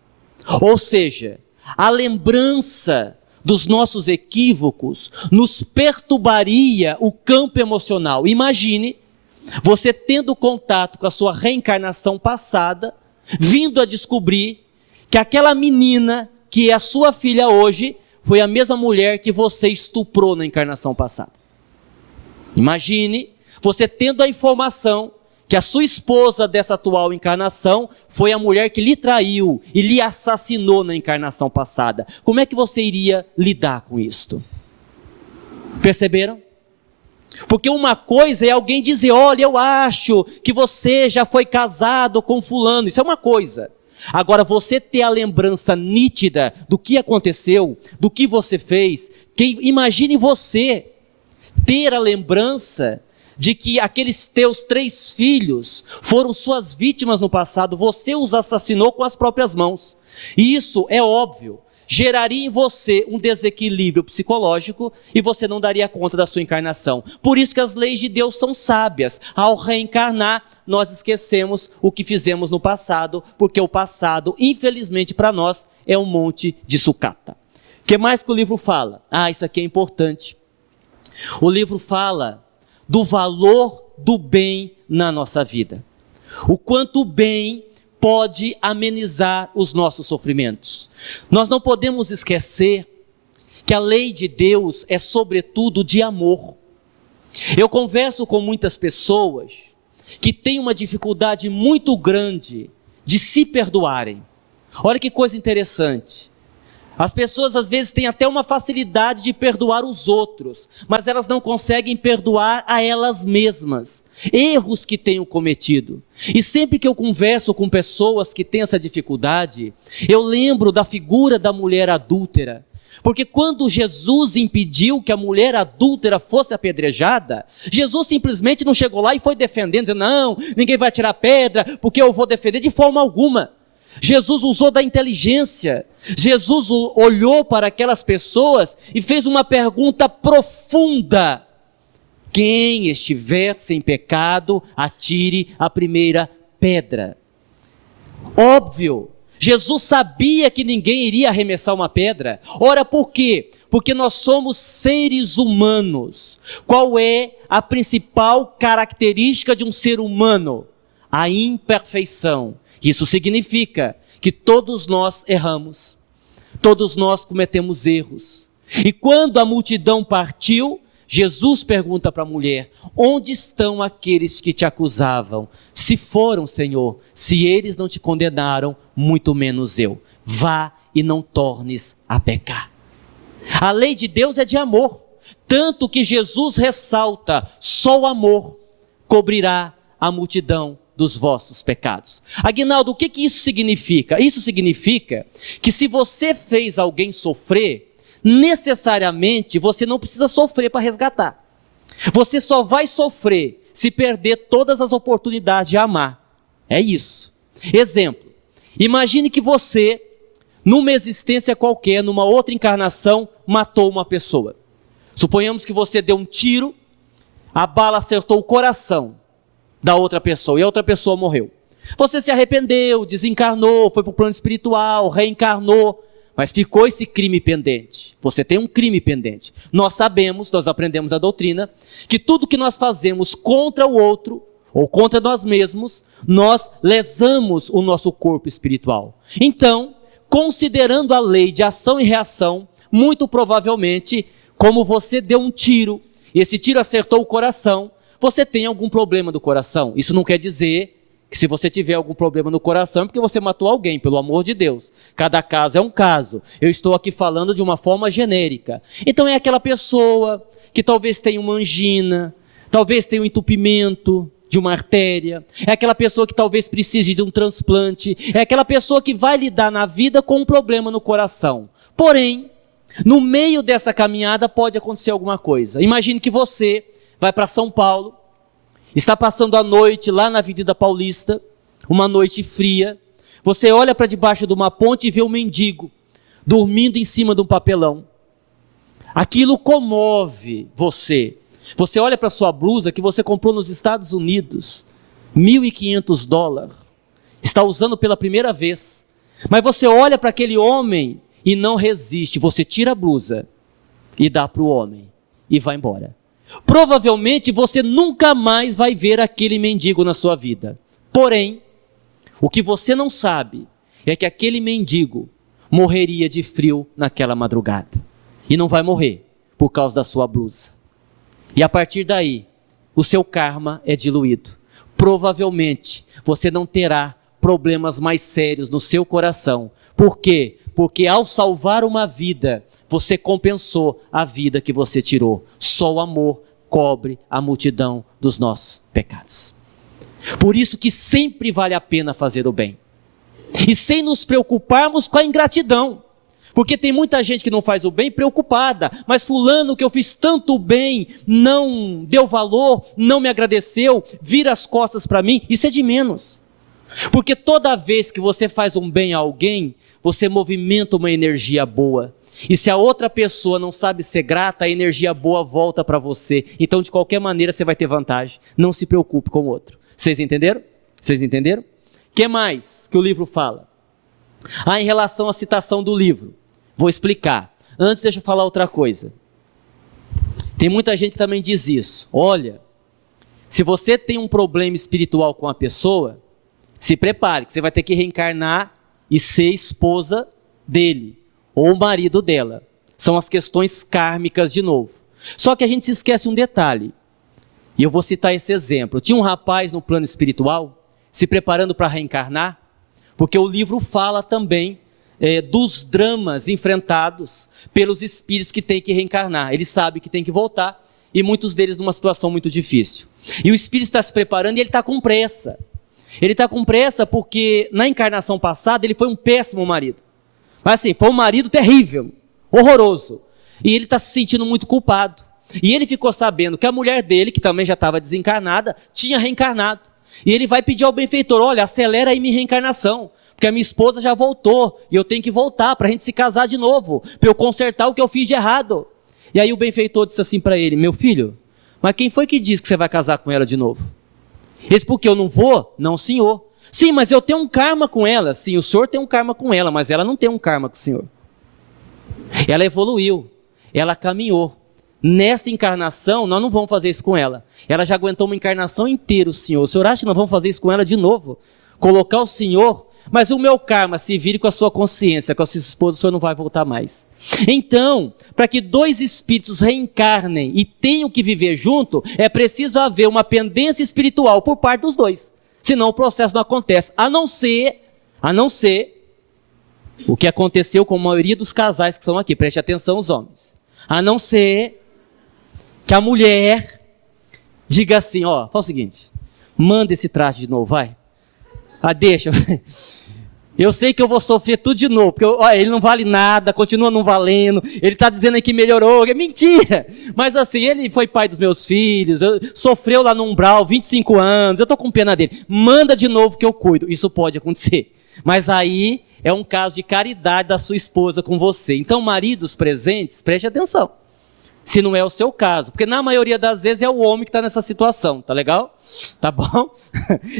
ou seja, a lembrança dos nossos equívocos nos perturbaria o campo emocional. Imagine você tendo contato com a sua reencarnação passada, vindo a descobrir que aquela menina que é a sua filha hoje foi a mesma mulher que você estuprou na encarnação passada. Imagine você tendo a informação que a sua esposa dessa atual encarnação foi a mulher que lhe traiu e lhe assassinou na encarnação passada. Como é que você iria lidar com isto? Perceberam? Porque uma coisa é alguém dizer, olha, eu acho que você já foi casado com fulano, isso é uma coisa. Agora, você ter a lembrança nítida do que aconteceu, do que você fez, imagine você ter a lembrança de que aqueles teus 3 filhos foram suas vítimas no passado, você os assassinou com as próprias mãos. E isso, é óbvio, geraria em você um desequilíbrio psicológico e você não daria conta da sua encarnação. Por isso que as leis de Deus são sábias. Ao reencarnar, nós esquecemos o que fizemos no passado, porque o passado, infelizmente para nós, é um monte de sucata. O que mais que o livro fala? Isso aqui é importante. O livro fala do valor do bem na nossa vida. O quanto o bem pode amenizar os nossos sofrimentos. Nós não podemos esquecer que a lei de Deus é sobretudo de amor. Eu converso com muitas pessoas que têm uma dificuldade muito grande de se perdoarem. Olha que coisa interessante. As pessoas às vezes têm até uma facilidade de perdoar os outros, mas elas não conseguem perdoar a elas mesmas, erros que tenham cometido. E sempre que eu converso com pessoas que têm essa dificuldade, eu lembro da figura da mulher adúltera, porque quando Jesus impediu que a mulher adúltera fosse apedrejada, Jesus simplesmente não chegou lá e foi defendendo, dizendo, não, ninguém vai tirar pedra, porque eu vou defender, de forma alguma. Jesus usou da inteligência, Jesus olhou para aquelas pessoas e fez uma pergunta profunda: quem estiver sem pecado, atire a primeira pedra. Óbvio, Jesus sabia que ninguém iria arremessar uma pedra. Ora, por quê? Porque nós somos seres humanos. Qual é a principal característica de um ser humano? A imperfeição. Isso significa que todos nós erramos, todos nós cometemos erros. E quando a multidão partiu, Jesus pergunta para a mulher, onde estão aqueles que te acusavam? Se foram, Senhor, se eles não te condenaram, muito menos eu. Vá e não tornes a pecar. A lei de Deus é de amor, tanto que Jesus ressalta, só o amor cobrirá a multidão dos vossos pecados. Aguinaldo, o que isso significa? Isso significa que se você fez alguém sofrer, necessariamente você não precisa sofrer para resgatar. Você só vai sofrer se perder todas as oportunidades de amar. É isso. Exemplo, imagine que você, numa existência qualquer, numa outra encarnação, matou uma pessoa. Suponhamos que você deu um tiro, a bala acertou o coração da outra pessoa, e a outra pessoa morreu. Você se arrependeu, desencarnou, foi para o plano espiritual, reencarnou, mas ficou esse crime pendente. Você tem um crime pendente. Nós sabemos, nós aprendemos na doutrina, que tudo que nós fazemos contra o outro, ou contra nós mesmos, nós lesamos o nosso corpo espiritual. Então, considerando a lei de ação e reação, muito provavelmente, como você deu um tiro, e esse tiro acertou o coração, você tem algum problema do coração. Isso não quer dizer que se você tiver algum problema no coração é porque você matou alguém, pelo amor de Deus. Cada caso é um caso. Eu estou aqui falando de uma forma genérica. Então é aquela pessoa que talvez tenha uma angina, talvez tenha um entupimento, de uma artéria, é aquela pessoa que talvez precise de um transplante, é aquela pessoa que vai lidar na vida com um problema no coração. Porém, no meio dessa caminhada pode acontecer alguma coisa. Imagine que você vai para São Paulo, está passando a noite lá na Avenida Paulista, uma noite fria, você olha para debaixo de uma ponte e vê um mendigo dormindo em cima de um papelão. Aquilo comove você. Você olha para sua blusa que você comprou nos Estados Unidos, $1.500, está usando pela primeira vez, mas você olha para aquele homem e não resiste, você tira a blusa e dá para o homem e vai embora. Provavelmente você nunca mais vai ver aquele mendigo na sua vida. Porém, o que você não sabe é que aquele mendigo morreria de frio naquela madrugada. E não vai morrer por causa da sua blusa. E a partir daí, o seu karma é diluído. Provavelmente, você não terá problemas mais sérios no seu coração. Por quê? Porque ao salvar uma vida, você compensou a vida que você tirou. Só o amor cobre a multidão dos nossos pecados. Por isso que sempre vale a pena fazer o bem. E sem nos preocuparmos com a ingratidão. Porque tem muita gente que não faz o bem preocupada, mas fulano que eu fiz tanto bem, não deu valor, não me agradeceu, vira as costas para mim, isso é de menos. Porque toda vez que você faz um bem a alguém, você movimenta uma energia boa. E se a outra pessoa não sabe ser grata, a energia boa volta para você. Então, de qualquer maneira, você vai ter vantagem. Não se preocupe com o outro. Vocês entenderam? Vocês entenderam? O que mais que o livro fala? Em relação à citação do livro. Vou explicar. Antes, deixa eu falar outra coisa. Tem muita gente que também diz isso. Olha, se você tem um problema espiritual com a pessoa, se prepare, que você vai ter que reencarnar e ser esposa dele, ou marido dela. São as questões kármicas de novo. Só que a gente se esquece um detalhe. E eu vou citar esse exemplo. Tinha um rapaz no plano espiritual, se preparando para reencarnar, porque o livro fala também dos dramas enfrentados pelos espíritos que têm que reencarnar. Ele sabe que tem que voltar, e muitos deles numa situação muito difícil. E o espírito está se preparando e ele está com pressa. Ele está com pressa porque na encarnação passada ele foi um péssimo marido. Mas assim, foi um marido terrível, horroroso. E ele está se sentindo muito culpado. E ele ficou sabendo que a mulher dele, que também já estava desencarnada, tinha reencarnado. E ele vai pedir ao benfeitor, olha, acelera aí minha reencarnação, porque a minha esposa já voltou, e eu tenho que voltar para a gente se casar de novo, para eu consertar o que eu fiz de errado. E aí o benfeitor disse assim para ele, meu filho, mas quem foi que disse que você vai casar com ela de novo? Ele disse, porque eu não vou? Não, senhor. Sim, mas eu tenho um karma com ela. Sim, o senhor tem um karma com ela, mas ela não tem um karma com o senhor. Ela evoluiu, ela caminhou. Nesta encarnação, nós não vamos fazer isso com ela. Ela já aguentou uma encarnação inteira, o senhor acha que nós vamos fazer isso com ela de novo? Colocar o senhor, mas o meu karma, se vire com a sua consciência, com a sua esposa, o senhor não vai voltar mais. Então, para que dois espíritos reencarnem e tenham que viver junto, é preciso haver uma pendência espiritual por parte dos dois. Senão o processo não acontece, a não ser o que aconteceu com a maioria dos casais que são aqui, preste atenção os homens, a não ser que a mulher diga assim, faz o seguinte, manda esse traje de novo, vai, deixa, eu sei que eu vou sofrer tudo de novo, porque ele não vale nada, continua não valendo, ele está dizendo aí que melhorou, é mentira, mas assim, ele foi pai dos meus filhos, sofreu lá no umbral, 25 anos, eu estou com pena dele, manda de novo que eu cuido, isso pode acontecer, mas aí é um caso de caridade da sua esposa com você, então maridos presentes, preste atenção, se não é o seu caso, porque na maioria das vezes é o homem que está nessa situação, tá legal? Tá bom?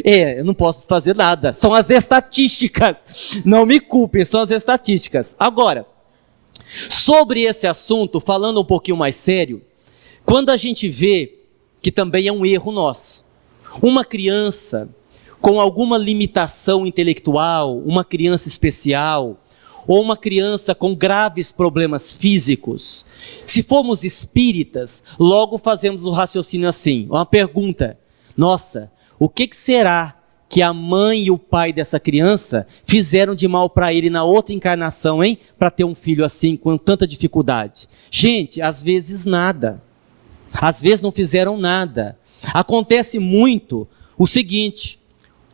Eu não posso fazer nada, são as estatísticas, não me culpem, são as estatísticas. Agora, sobre esse assunto, falando um pouquinho mais sério, quando a gente vê que também é um erro nosso, uma criança com alguma limitação intelectual, uma criança especial, ou uma criança com graves problemas físicos, se formos espíritas, logo fazemos o raciocínio assim, uma pergunta, nossa, o que será que a mãe e o pai dessa criança fizeram de mal para ele na outra encarnação, hein? Para ter um filho assim, com tanta dificuldade. Gente, às vezes nada, às vezes não fizeram nada. Acontece muito o seguinte: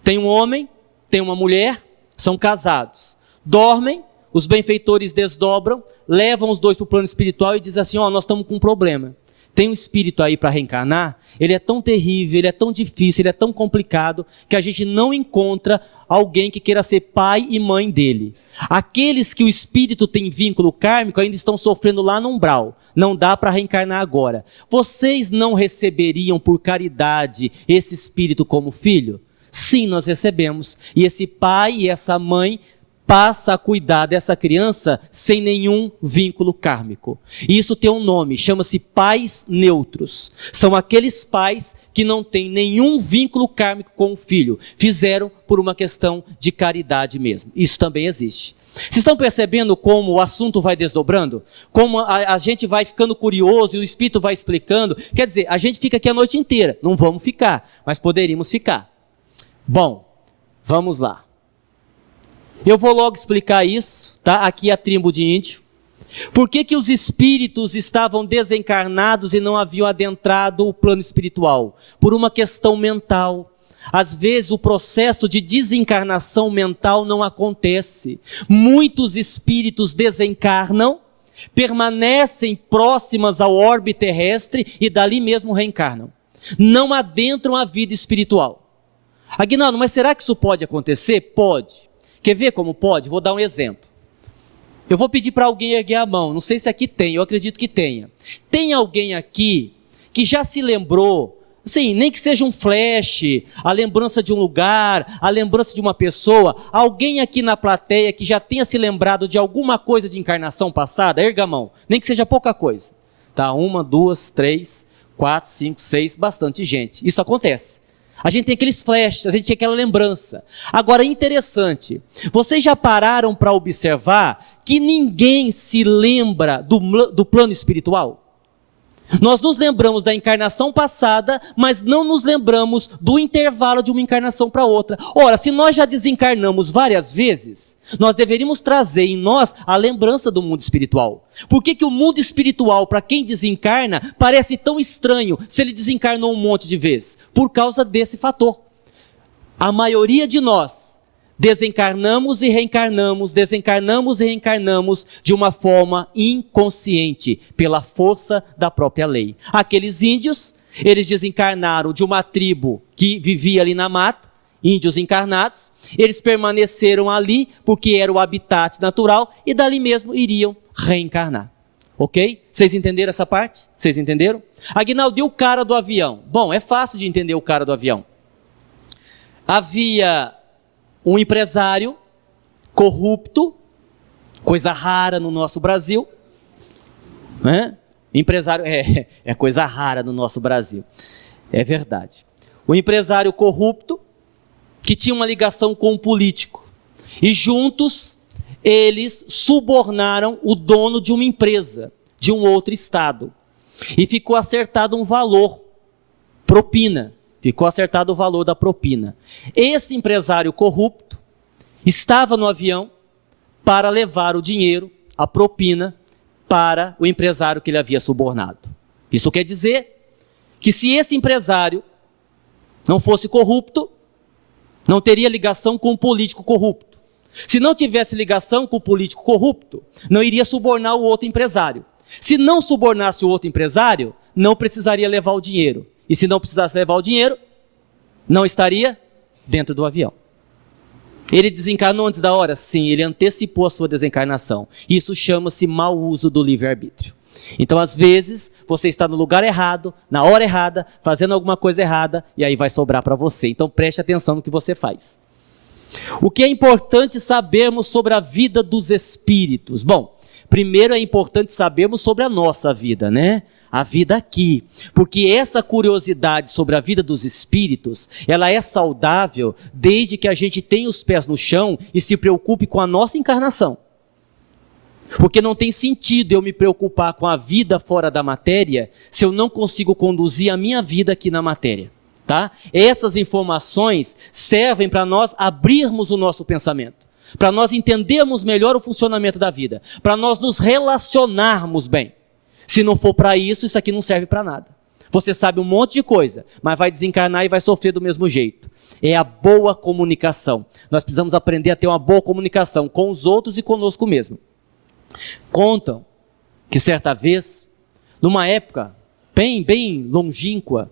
tem um homem, tem uma mulher, são casados, dormem, os benfeitores desdobram, levam os dois para o plano espiritual e dizem assim: ó, nós estamos com um problema. Tem um espírito aí para reencarnar, ele é tão terrível, ele é tão difícil, ele é tão complicado, que a gente não encontra alguém que queira ser pai e mãe dele. Aqueles que o espírito tem vínculo kármico ainda estão sofrendo lá no umbral, não dá para reencarnar agora. Vocês não receberiam por caridade esse espírito como filho? Sim, nós recebemos. E esse pai e essa mãe passa a cuidar dessa criança sem nenhum vínculo kármico. E isso tem um nome, chama-se pais neutros. São aqueles pais que não têm nenhum vínculo kármico com o filho. Fizeram por uma questão de caridade mesmo. Isso também existe. Vocês estão percebendo como o assunto vai desdobrando? Como a gente vai ficando curioso e o Espírito vai explicando? Quer dizer, a gente fica aqui a noite inteira. Não vamos ficar, mas poderíamos ficar. Bom, vamos lá. Eu vou logo explicar isso, tá? Aqui é a tribo de índio. Por que que os espíritos estavam desencarnados e não haviam adentrado o plano espiritual? Por uma questão mental. Às vezes o processo de desencarnação mental não acontece. Muitos espíritos desencarnam, permanecem próximas ao orbe terrestre e dali mesmo reencarnam. Não adentram a vida espiritual. Aguinaldo, mas será que isso pode acontecer? Pode. Quer ver como pode? Vou dar um exemplo. Eu vou pedir para alguém erguer a mão, não sei se aqui tem, eu acredito que tenha. Tem alguém aqui que já se lembrou, sim, nem que seja um flash, a lembrança de um lugar, a lembrança de uma pessoa, alguém aqui na plateia que já tenha se lembrado de alguma coisa de encarnação passada? Erga a mão, nem que seja pouca coisa. Tá, 1, 2, 3, 4, 5, 6, bastante gente. Isso acontece. A gente tem aqueles flashes, a gente tem aquela lembrança. Agora, interessante, vocês já pararam para observar que ninguém se lembra do plano espiritual? Nós nos lembramos da encarnação passada, mas não nos lembramos do intervalo de uma encarnação para outra. Ora, se nós já desencarnamos várias vezes, nós deveríamos trazer em nós a lembrança do mundo espiritual. Por que que o mundo espiritual, para quem desencarna, parece tão estranho se ele desencarnou um monte de vezes? Por causa desse fator. A maioria de nós desencarnamos e reencarnamos de uma forma inconsciente, pela força da própria lei. Aqueles índios, eles desencarnaram de uma tribo que vivia ali na mata, índios encarnados, eles permaneceram ali porque era o habitat natural e dali mesmo iriam reencarnar. Ok? Vocês entenderam essa parte? Vocês entenderam? Aguinaldo, e o cara do avião? Bom, é fácil de entender o cara do avião. Havia um empresário corrupto, coisa rara no nosso Brasil, né? Empresário é coisa rara no nosso Brasil, é verdade. O empresário corrupto que tinha uma ligação com um político e juntos eles subornaram o dono de uma empresa de um outro estado e ficou acertado um valor, propina. Ficou acertado o valor da propina. Esse empresário corrupto estava no avião para levar o dinheiro, a propina, para o empresário que ele havia subornado. Isso quer dizer que se esse empresário não fosse corrupto, não teria ligação com o político corrupto. Se não tivesse ligação com o político corrupto, não iria subornar o outro empresário. Se não subornasse o outro empresário, não precisaria levar o dinheiro. E se não precisasse levar o dinheiro, não estaria dentro do avião. Ele desencarnou antes da hora? Sim, ele antecipou a sua desencarnação. Isso chama-se mau uso do livre-arbítrio. Então, às vezes, você está no lugar errado, na hora errada, fazendo alguma coisa errada, e aí vai sobrar para você. Então, preste atenção no que você faz. O que é importante sabermos sobre a vida dos espíritos? Bom, primeiro é importante sabermos sobre a nossa vida, né? A vida aqui, porque essa curiosidade sobre a vida dos espíritos, ela é saudável desde que a gente tenha os pés no chão e se preocupe com a nossa encarnação. Porque não tem sentido eu me preocupar com a vida fora da matéria se eu não consigo conduzir a minha vida aqui na matéria, tá? Essas informações servem para nós abrirmos o nosso pensamento, para nós entendermos melhor o funcionamento da vida, para nós nos relacionarmos bem. Se não for para isso, isso aqui não serve para nada. Você sabe um monte de coisa, mas vai desencarnar e vai sofrer do mesmo jeito. É a boa comunicação. Nós precisamos aprender a ter uma boa comunicação com os outros e conosco mesmo. Contam que certa vez, numa época bem longínqua,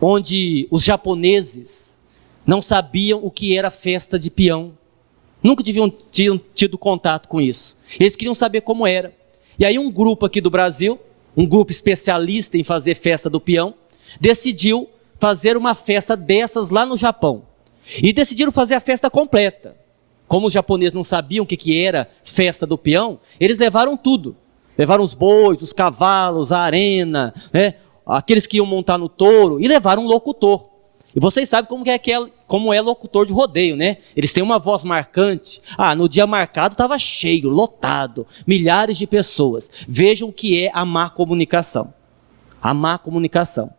onde os japoneses não sabiam o que era festa de peão, nunca tinham tido contato com isso. Eles queriam saber como era. E aí um grupo aqui do Brasil, um grupo especialista em fazer festa do peão, decidiu fazer uma festa dessas lá no Japão. E decidiram fazer a festa completa. Como os japoneses não sabiam o que era festa do peão, eles levaram tudo. Levaram os bois, os cavalos, a arena, né? Aqueles que iam montar no touro, e levaram um locutor. E vocês sabem como é locutor de rodeio, né? Eles têm uma voz marcante. No dia marcado estava cheio, lotado, milhares de pessoas. Vejam o que é a má comunicação. A má comunicação.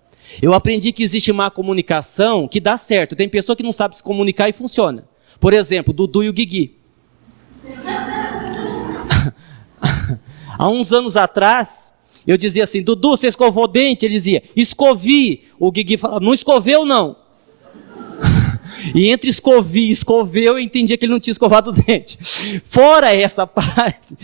Eu aprendi que existe má comunicação que dá certo. Tem pessoa que não sabe se comunicar e funciona. Por exemplo, Dudu e o Guigui. Há uns anos atrás, eu dizia assim: Dudu, você escovou o dente? Ele dizia: escovi. O Guigui falava: não escoveu não. E entre escovi e escoveu, eu entendia que ele não tinha escovado o dente. Fora essa parte,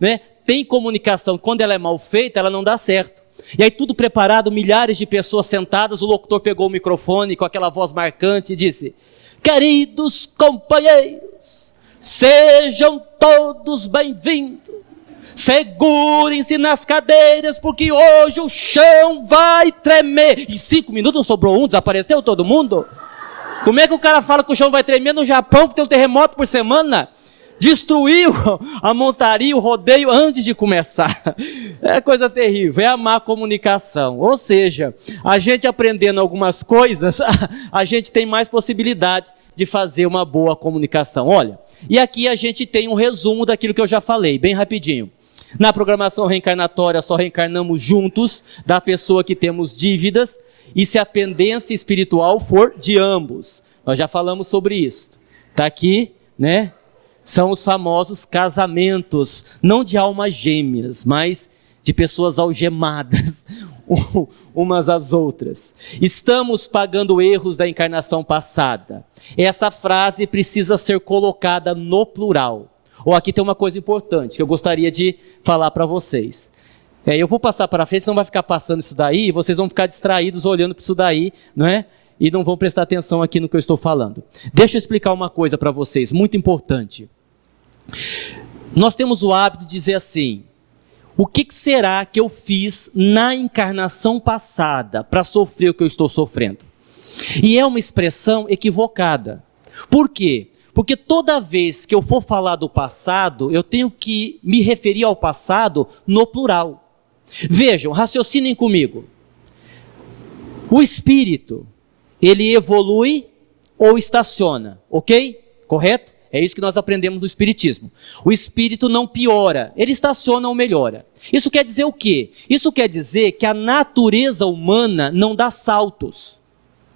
né, tem comunicação, quando ela é mal feita, ela não dá certo. E aí tudo preparado, milhares de pessoas sentadas, o locutor pegou o microfone com aquela voz marcante e disse: queridos companheiros, sejam todos bem-vindos. Segurem-se nas cadeiras, porque hoje o chão vai tremer. Em 5 minutos não sobrou um, desapareceu todo mundo? Como é que o cara fala que o chão vai tremer no Japão, que tem um terremoto por semana? Destruiu a montaria, o rodeio antes de começar. É coisa terrível, é a má comunicação. Ou seja, a gente aprendendo algumas coisas, a gente tem mais possibilidade de fazer uma boa comunicação. Olha, e aqui a gente tem um resumo daquilo que eu já falei, bem rapidinho. Na programação reencarnatória, só reencarnamos juntos da pessoa que temos dívidas, e se a pendência espiritual for de ambos. Nós já falamos sobre isso. Está aqui, né? São os famosos casamentos, não de almas gêmeas, mas de pessoas algemadas umas às outras. Estamos pagando erros da encarnação passada. Essa frase precisa ser colocada no plural. Aqui tem uma coisa importante que eu gostaria de falar para vocês. Eu vou passar para frente, senão vai ficar passando isso daí, e vocês vão ficar distraídos olhando para isso daí, não é? E não vão prestar atenção aqui no que eu estou falando. Deixa eu explicar uma coisa para vocês, muito importante. Nós temos o hábito de dizer assim: o que será que eu fiz na encarnação passada para sofrer o que eu estou sofrendo? E é uma expressão equivocada. Por quê? Porque toda vez que eu for falar do passado, eu tenho que me referir ao passado no plural. Vejam, raciocinem comigo. O espírito, ele evolui ou estaciona, ok? Correto? É isso que nós aprendemos no espiritismo. O espírito não piora, ele estaciona ou melhora. Isso quer dizer o quê? Isso quer dizer que a natureza humana não dá saltos.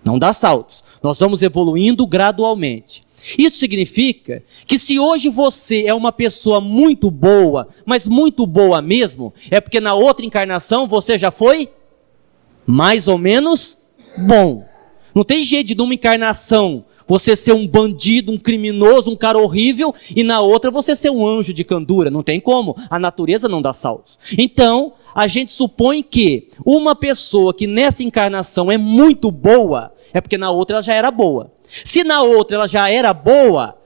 Não dá saltos. Nós vamos evoluindo gradualmente. Isso significa que se hoje você é uma pessoa muito boa, mas muito boa mesmo, é porque na outra encarnação você já foi mais ou menos bom. Não tem jeito de numa encarnação você ser um bandido, um criminoso, um cara horrível, e na outra você ser um anjo de candura. Não tem como, a natureza não dá saltos. Então, a gente supõe que uma pessoa que nessa encarnação é muito boa, é porque na outra ela já era boa. Se na outra ela já era boa,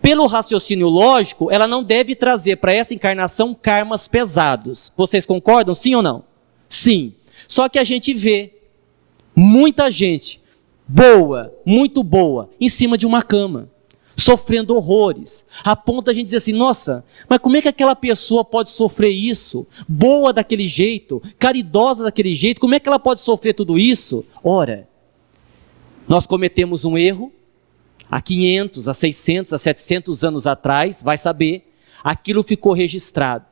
pelo raciocínio lógico, ela não deve trazer para essa encarnação karmas pesados. Vocês concordam, sim ou não? Sim. Só que a gente vê muita gente boa, muito boa, em cima de uma cama, sofrendo horrores, a ponto da gente dizer assim: nossa, mas como é que aquela pessoa pode sofrer isso? Boa daquele jeito, caridosa daquele jeito, como é que ela pode sofrer tudo isso? Ora, nós cometemos um erro, há 500, há 600, há 700 anos atrás, vai saber, aquilo ficou registrado,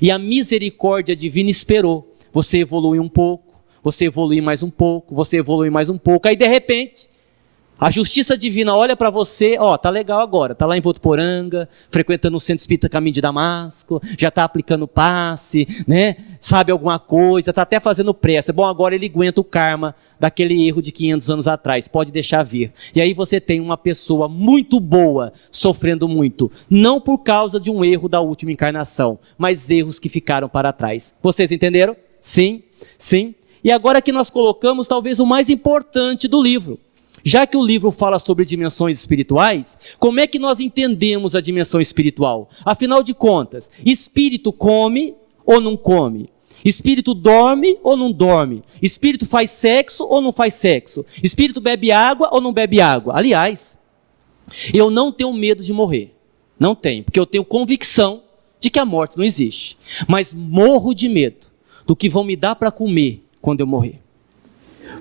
e a misericórdia divina esperou, você evolui um pouco, você evolui mais um pouco, você evolui mais um pouco, aí de repente, A justiça divina olha para você, tá legal agora, tá lá em Votuporanga, frequentando o Centro Espírita Caminho de Damasco, já está aplicando passe, né? Sabe alguma coisa, está até fazendo prece. Bom, agora ele aguenta o karma daquele erro de 500 anos atrás, pode deixar vir. E aí você tem uma pessoa muito boa, sofrendo muito, não por causa de um erro da última encarnação, mas erros que ficaram para trás. Vocês entenderam? Sim, sim. E agora que nós colocamos talvez o mais importante do livro. Já que o livro fala sobre dimensões espirituais, como é que nós entendemos a dimensão espiritual? Afinal de contas, espírito come ou não come? Espírito dorme ou não dorme? Espírito faz sexo ou não faz sexo? Espírito bebe água ou não bebe água? Aliás, eu não tenho medo de morrer. Não tenho, porque eu tenho convicção de que a morte não existe. Mas morro de medo do que vão me dar para comer quando eu morrer.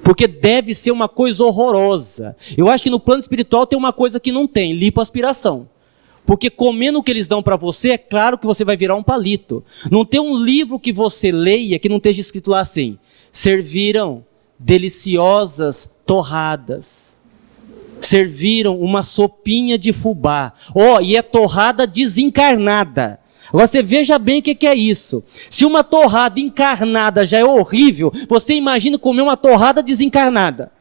Porque deve ser uma coisa horrorosa. Eu acho que no plano espiritual tem uma coisa que não tem, lipoaspiração. Porque comendo o que eles dão para você, é claro que você vai virar um palito. Não tem um livro que você leia que não esteja escrito lá assim: serviram deliciosas torradas. Serviram uma sopinha de fubá. E é torrada desencarnada. Agora você veja bem o que é isso. Se uma torrada encarnada já é horrível, você imagina comer uma torrada desencarnada.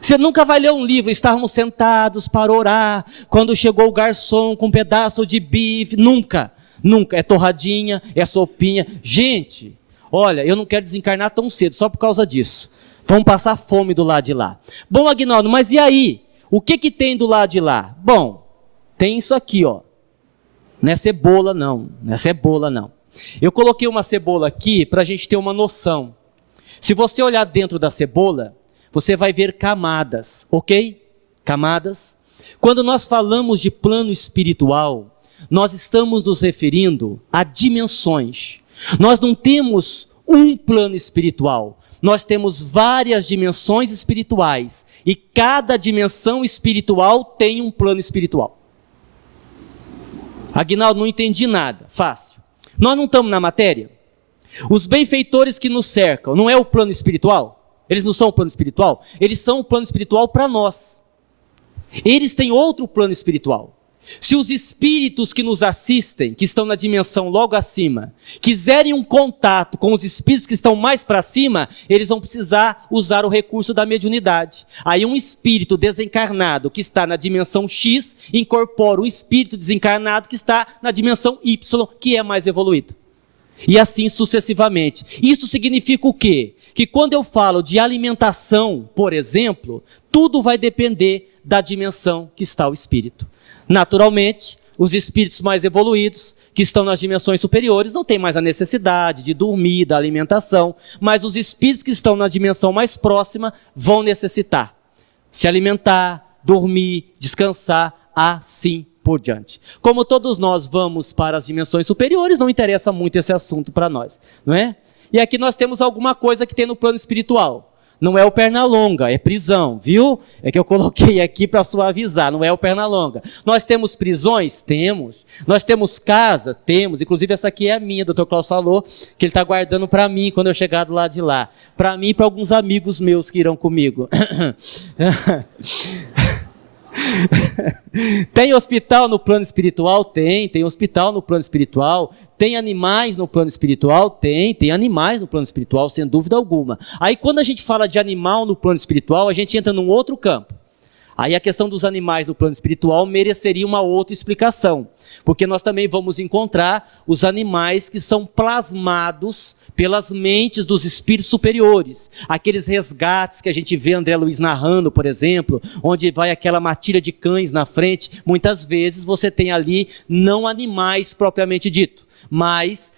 Você nunca vai ler um livro, estávamos sentados para orar, quando chegou o garçom com um pedaço de bife, nunca, é torradinha, é sopinha. Gente, olha, eu não quero desencarnar tão cedo, só por causa disso. Vamos passar fome do lado de lá. Bom, Aguinaldo, mas e aí? O que tem do lado de lá? Bom, tem isso aqui, Não é cebola não. Eu coloquei uma cebola aqui para a gente ter uma noção. Se você olhar dentro da cebola, você vai ver camadas, ok? Camadas. Quando nós falamos de plano espiritual, nós estamos nos referindo a dimensões. Nós não temos um plano espiritual, nós temos várias dimensões espirituais. E cada dimensão espiritual tem um plano espiritual. Aguinaldo, não entendi nada. Fácil. Nós não estamos na matéria? Os benfeitores que nos cercam, não é o plano espiritual? Eles não são o plano espiritual? Eles são o plano espiritual para nós. Eles têm outro plano espiritual. Se os espíritos que nos assistem, que estão na dimensão logo acima, quiserem um contato com os espíritos que estão mais para cima, eles vão precisar usar o recurso da mediunidade. Aí um espírito desencarnado que está na dimensão X, incorpora o espírito desencarnado que está na dimensão Y, que é mais evoluído. E assim sucessivamente. Isso significa o quê? Que quando eu falo de alimentação, por exemplo, tudo vai depender da dimensão que está o espírito. Naturalmente, os espíritos mais evoluídos, que estão nas dimensões superiores, não têm mais a necessidade de dormir, da alimentação, mas os espíritos que estão na dimensão mais próxima vão necessitar se alimentar, dormir, descansar, assim por diante. Como todos nós vamos para as dimensões superiores, não interessa muito esse assunto para nós, não é? E aqui nós temos alguma coisa que tem no plano espiritual. Não é o Pernalonga, é prisão, viu? É que eu coloquei aqui para suavizar, não é o Pernalonga. Nós temos prisões? Temos. Nós temos casa? Temos. Inclusive essa aqui é a minha, o Dr. Klaus falou, que ele está guardando para mim quando eu chegar do lado de lá. Para mim e para alguns amigos meus que irão comigo. Tem hospital no plano espiritual? Tem hospital no plano espiritual. Tem animais no plano espiritual? Tem animais no plano espiritual, sem dúvida alguma. Aí quando a gente fala de animal no plano espiritual, a gente entra num outro campo. Aí a questão dos animais no plano espiritual mereceria uma outra explicação, porque nós também vamos encontrar os animais que são plasmados pelas mentes dos espíritos superiores, aqueles resgates que a gente vê André Luiz narrando, por exemplo, onde vai aquela matilha de cães na frente. Muitas vezes você tem ali não animais propriamente dito, mas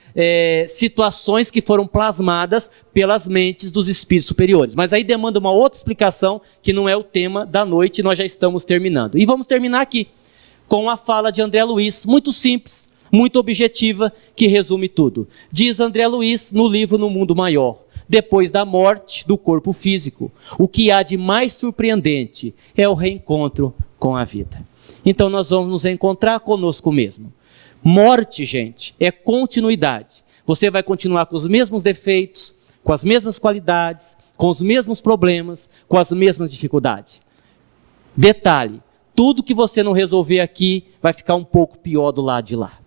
situações que foram plasmadas pelas mentes dos espíritos superiores. Mas aí demanda uma outra explicação, que não é o tema da noite, nós já estamos terminando. E vamos terminar aqui com a fala de André Luiz, muito simples, muito objetiva, que resume tudo. Diz André Luiz no livro No Mundo Maior: depois da morte do corpo físico, o que há de mais surpreendente é o reencontro com a vida. Então nós vamos nos encontrar conosco mesmo. Morte, gente, é continuidade. Você vai continuar com os mesmos defeitos, com as mesmas qualidades, com os mesmos problemas, com as mesmas dificuldades. Detalhe, tudo que você não resolver aqui vai ficar um pouco pior do lado de lá.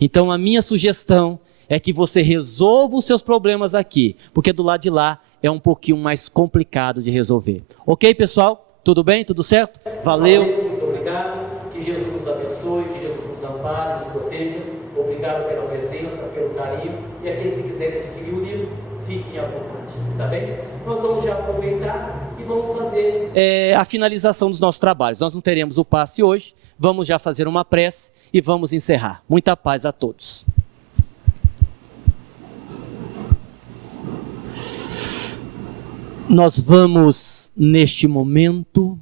Então a minha sugestão é que você resolva os seus problemas aqui, porque do lado de lá é um pouquinho mais complicado de resolver. Ok, pessoal? Tudo bem? Tudo certo? Valeu, muito obrigado. Que Jesus nos abençoe, que Jesus nos ampare, nos proteja. Obrigado pela presença, pelo carinho. E aqueles que quiserem adquirir o livro, fiquem à vontade. Está bem? Nós vamos já aproveitar e vamos fazer a finalização dos nossos trabalhos. Nós não teremos o passe hoje, vamos já fazer uma prece e vamos encerrar. Muita paz a todos. Nós vamos, neste momento,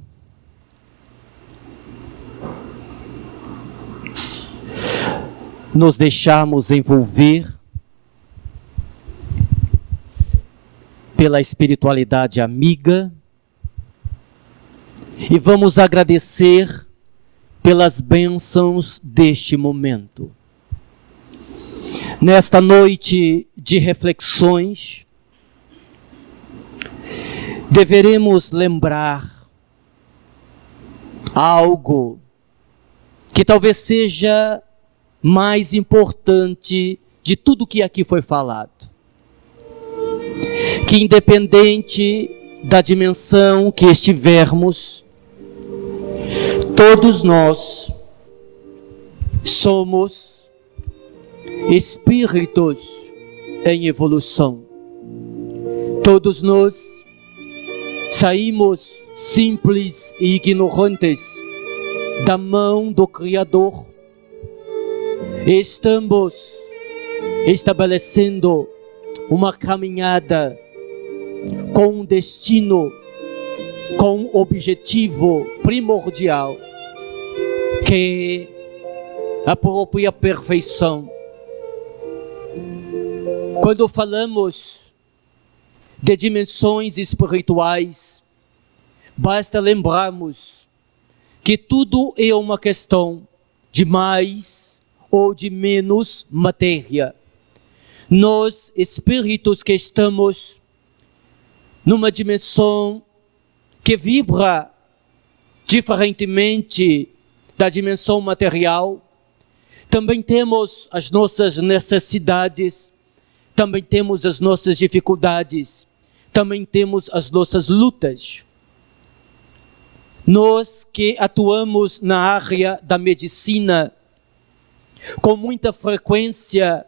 nos deixarmos envolver pela espiritualidade amiga e vamos agradecer pelas bênçãos deste momento. Nesta noite de reflexões, deveremos lembrar algo que talvez seja mais importante de tudo que aqui foi falado. Que independente da dimensão que estivermos, todos nós somos espíritos em evolução. Todos nós saímos simples e ignorantes da mão do Criador. Estamos estabelecendo uma caminhada com um destino, com um objetivo primordial, que é a própria perfeição. Quando falamos de dimensões espirituais, basta lembrarmos que tudo é uma questão de mais ou de menos matéria. Nós, espíritos que estamos numa dimensão que vibra diferentemente da dimensão material, também temos as nossas necessidades, também temos as nossas dificuldades, também temos as nossas lutas. Nós que atuamos na área da medicina, com muita frequência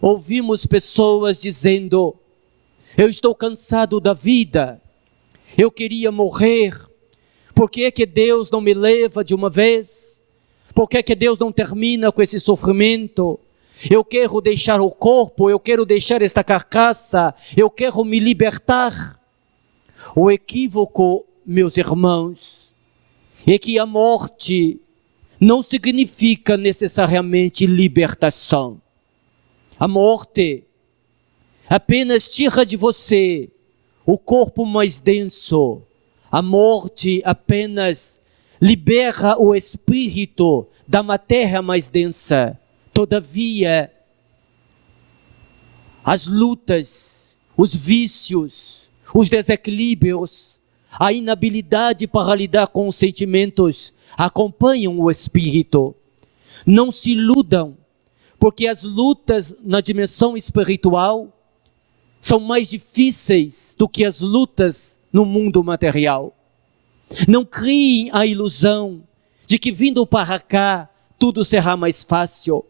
ouvimos pessoas dizendo: eu estou cansado da vida, eu queria morrer, por que é que Deus não me leva de uma vez? Por que é que Deus não termina com esse sofrimento? Eu quero deixar o corpo, eu quero deixar esta carcaça, eu quero me libertar. O equívoco, meus irmãos, é que a morte não significa necessariamente libertação. A morte apenas tira de você o corpo mais denso. A morte apenas libera o espírito da matéria mais densa. Todavia, as lutas, os vícios, os desequilíbrios, a inabilidade para lidar com os sentimentos acompanham o espírito. Não se iludam, porque as lutas na dimensão espiritual são mais difíceis do que as lutas no mundo material. Não criem a ilusão de que vindo para cá tudo será mais fácil.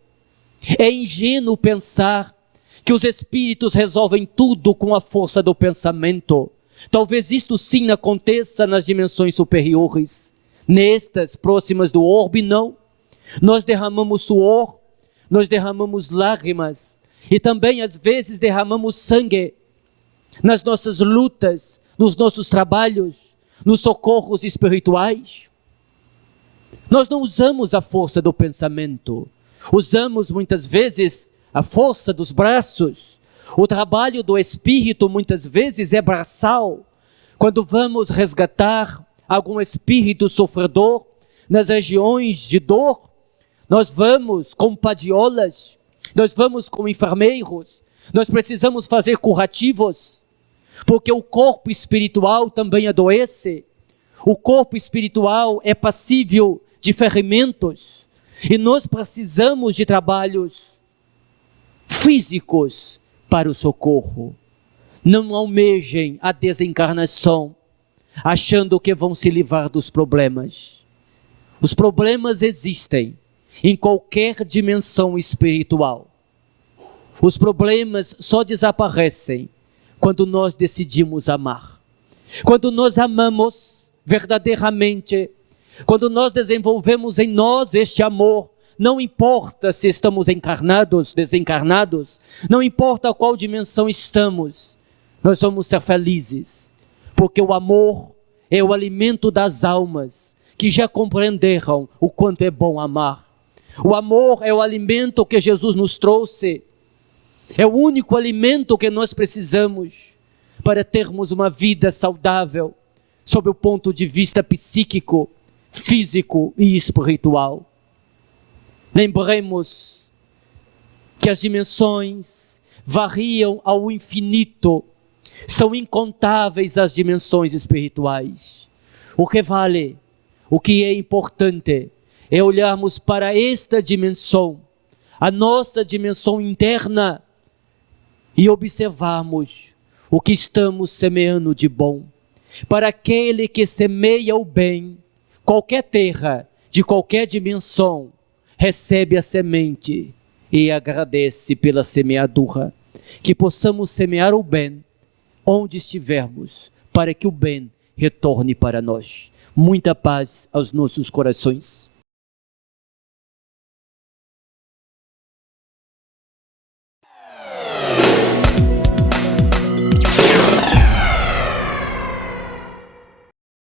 É ingênuo pensar que os espíritos resolvem tudo com a força do pensamento. Talvez isto sim aconteça nas dimensões superiores. Nestas, próximas do orbe, não. Nós derramamos suor, nós derramamos lágrimas e também às vezes derramamos sangue nas nossas lutas, nos nossos trabalhos, nos socorros espirituais. Nós não usamos a força do pensamento, usamos muitas vezes a força dos braços. O trabalho do espírito muitas vezes é braçal. Quando vamos resgatar algum espírito sofredor nas regiões de dor, nós vamos com padiolas, nós vamos com enfermeiros, nós precisamos fazer curativos, porque o corpo espiritual também adoece. O corpo espiritual é passível de ferimentos e nós precisamos de trabalhos físicos para o socorro. Não almejem a desencarnação achando que vão se livrar dos problemas. Os problemas existem em qualquer dimensão espiritual. Os problemas só desaparecem quando nós decidimos amar. Quando nós amamos verdadeiramente, quando nós desenvolvemos em nós este amor, não importa se estamos encarnados, desencarnados, não importa qual dimensão estamos, nós vamos ser felizes, porque o amor é o alimento das almas que já compreenderam o quanto é bom amar. O amor é o alimento que Jesus nos trouxe, é o único alimento que nós precisamos para termos uma vida saudável, sob o ponto de vista psíquico, físico e espiritual. Lembremos que as dimensões variam ao infinito, são incontáveis as dimensões espirituais. O que vale, o que é importante, é olharmos para esta dimensão, a nossa dimensão interna, e observarmos o que estamos semeando de bom. Para aquele que semeia o bem, qualquer terra, de qualquer dimensão, recebe a semente e agradece pela semeadura. Que possamos semear o bem onde estivermos, para que o bem retorne para nós. Muita paz aos nossos corações.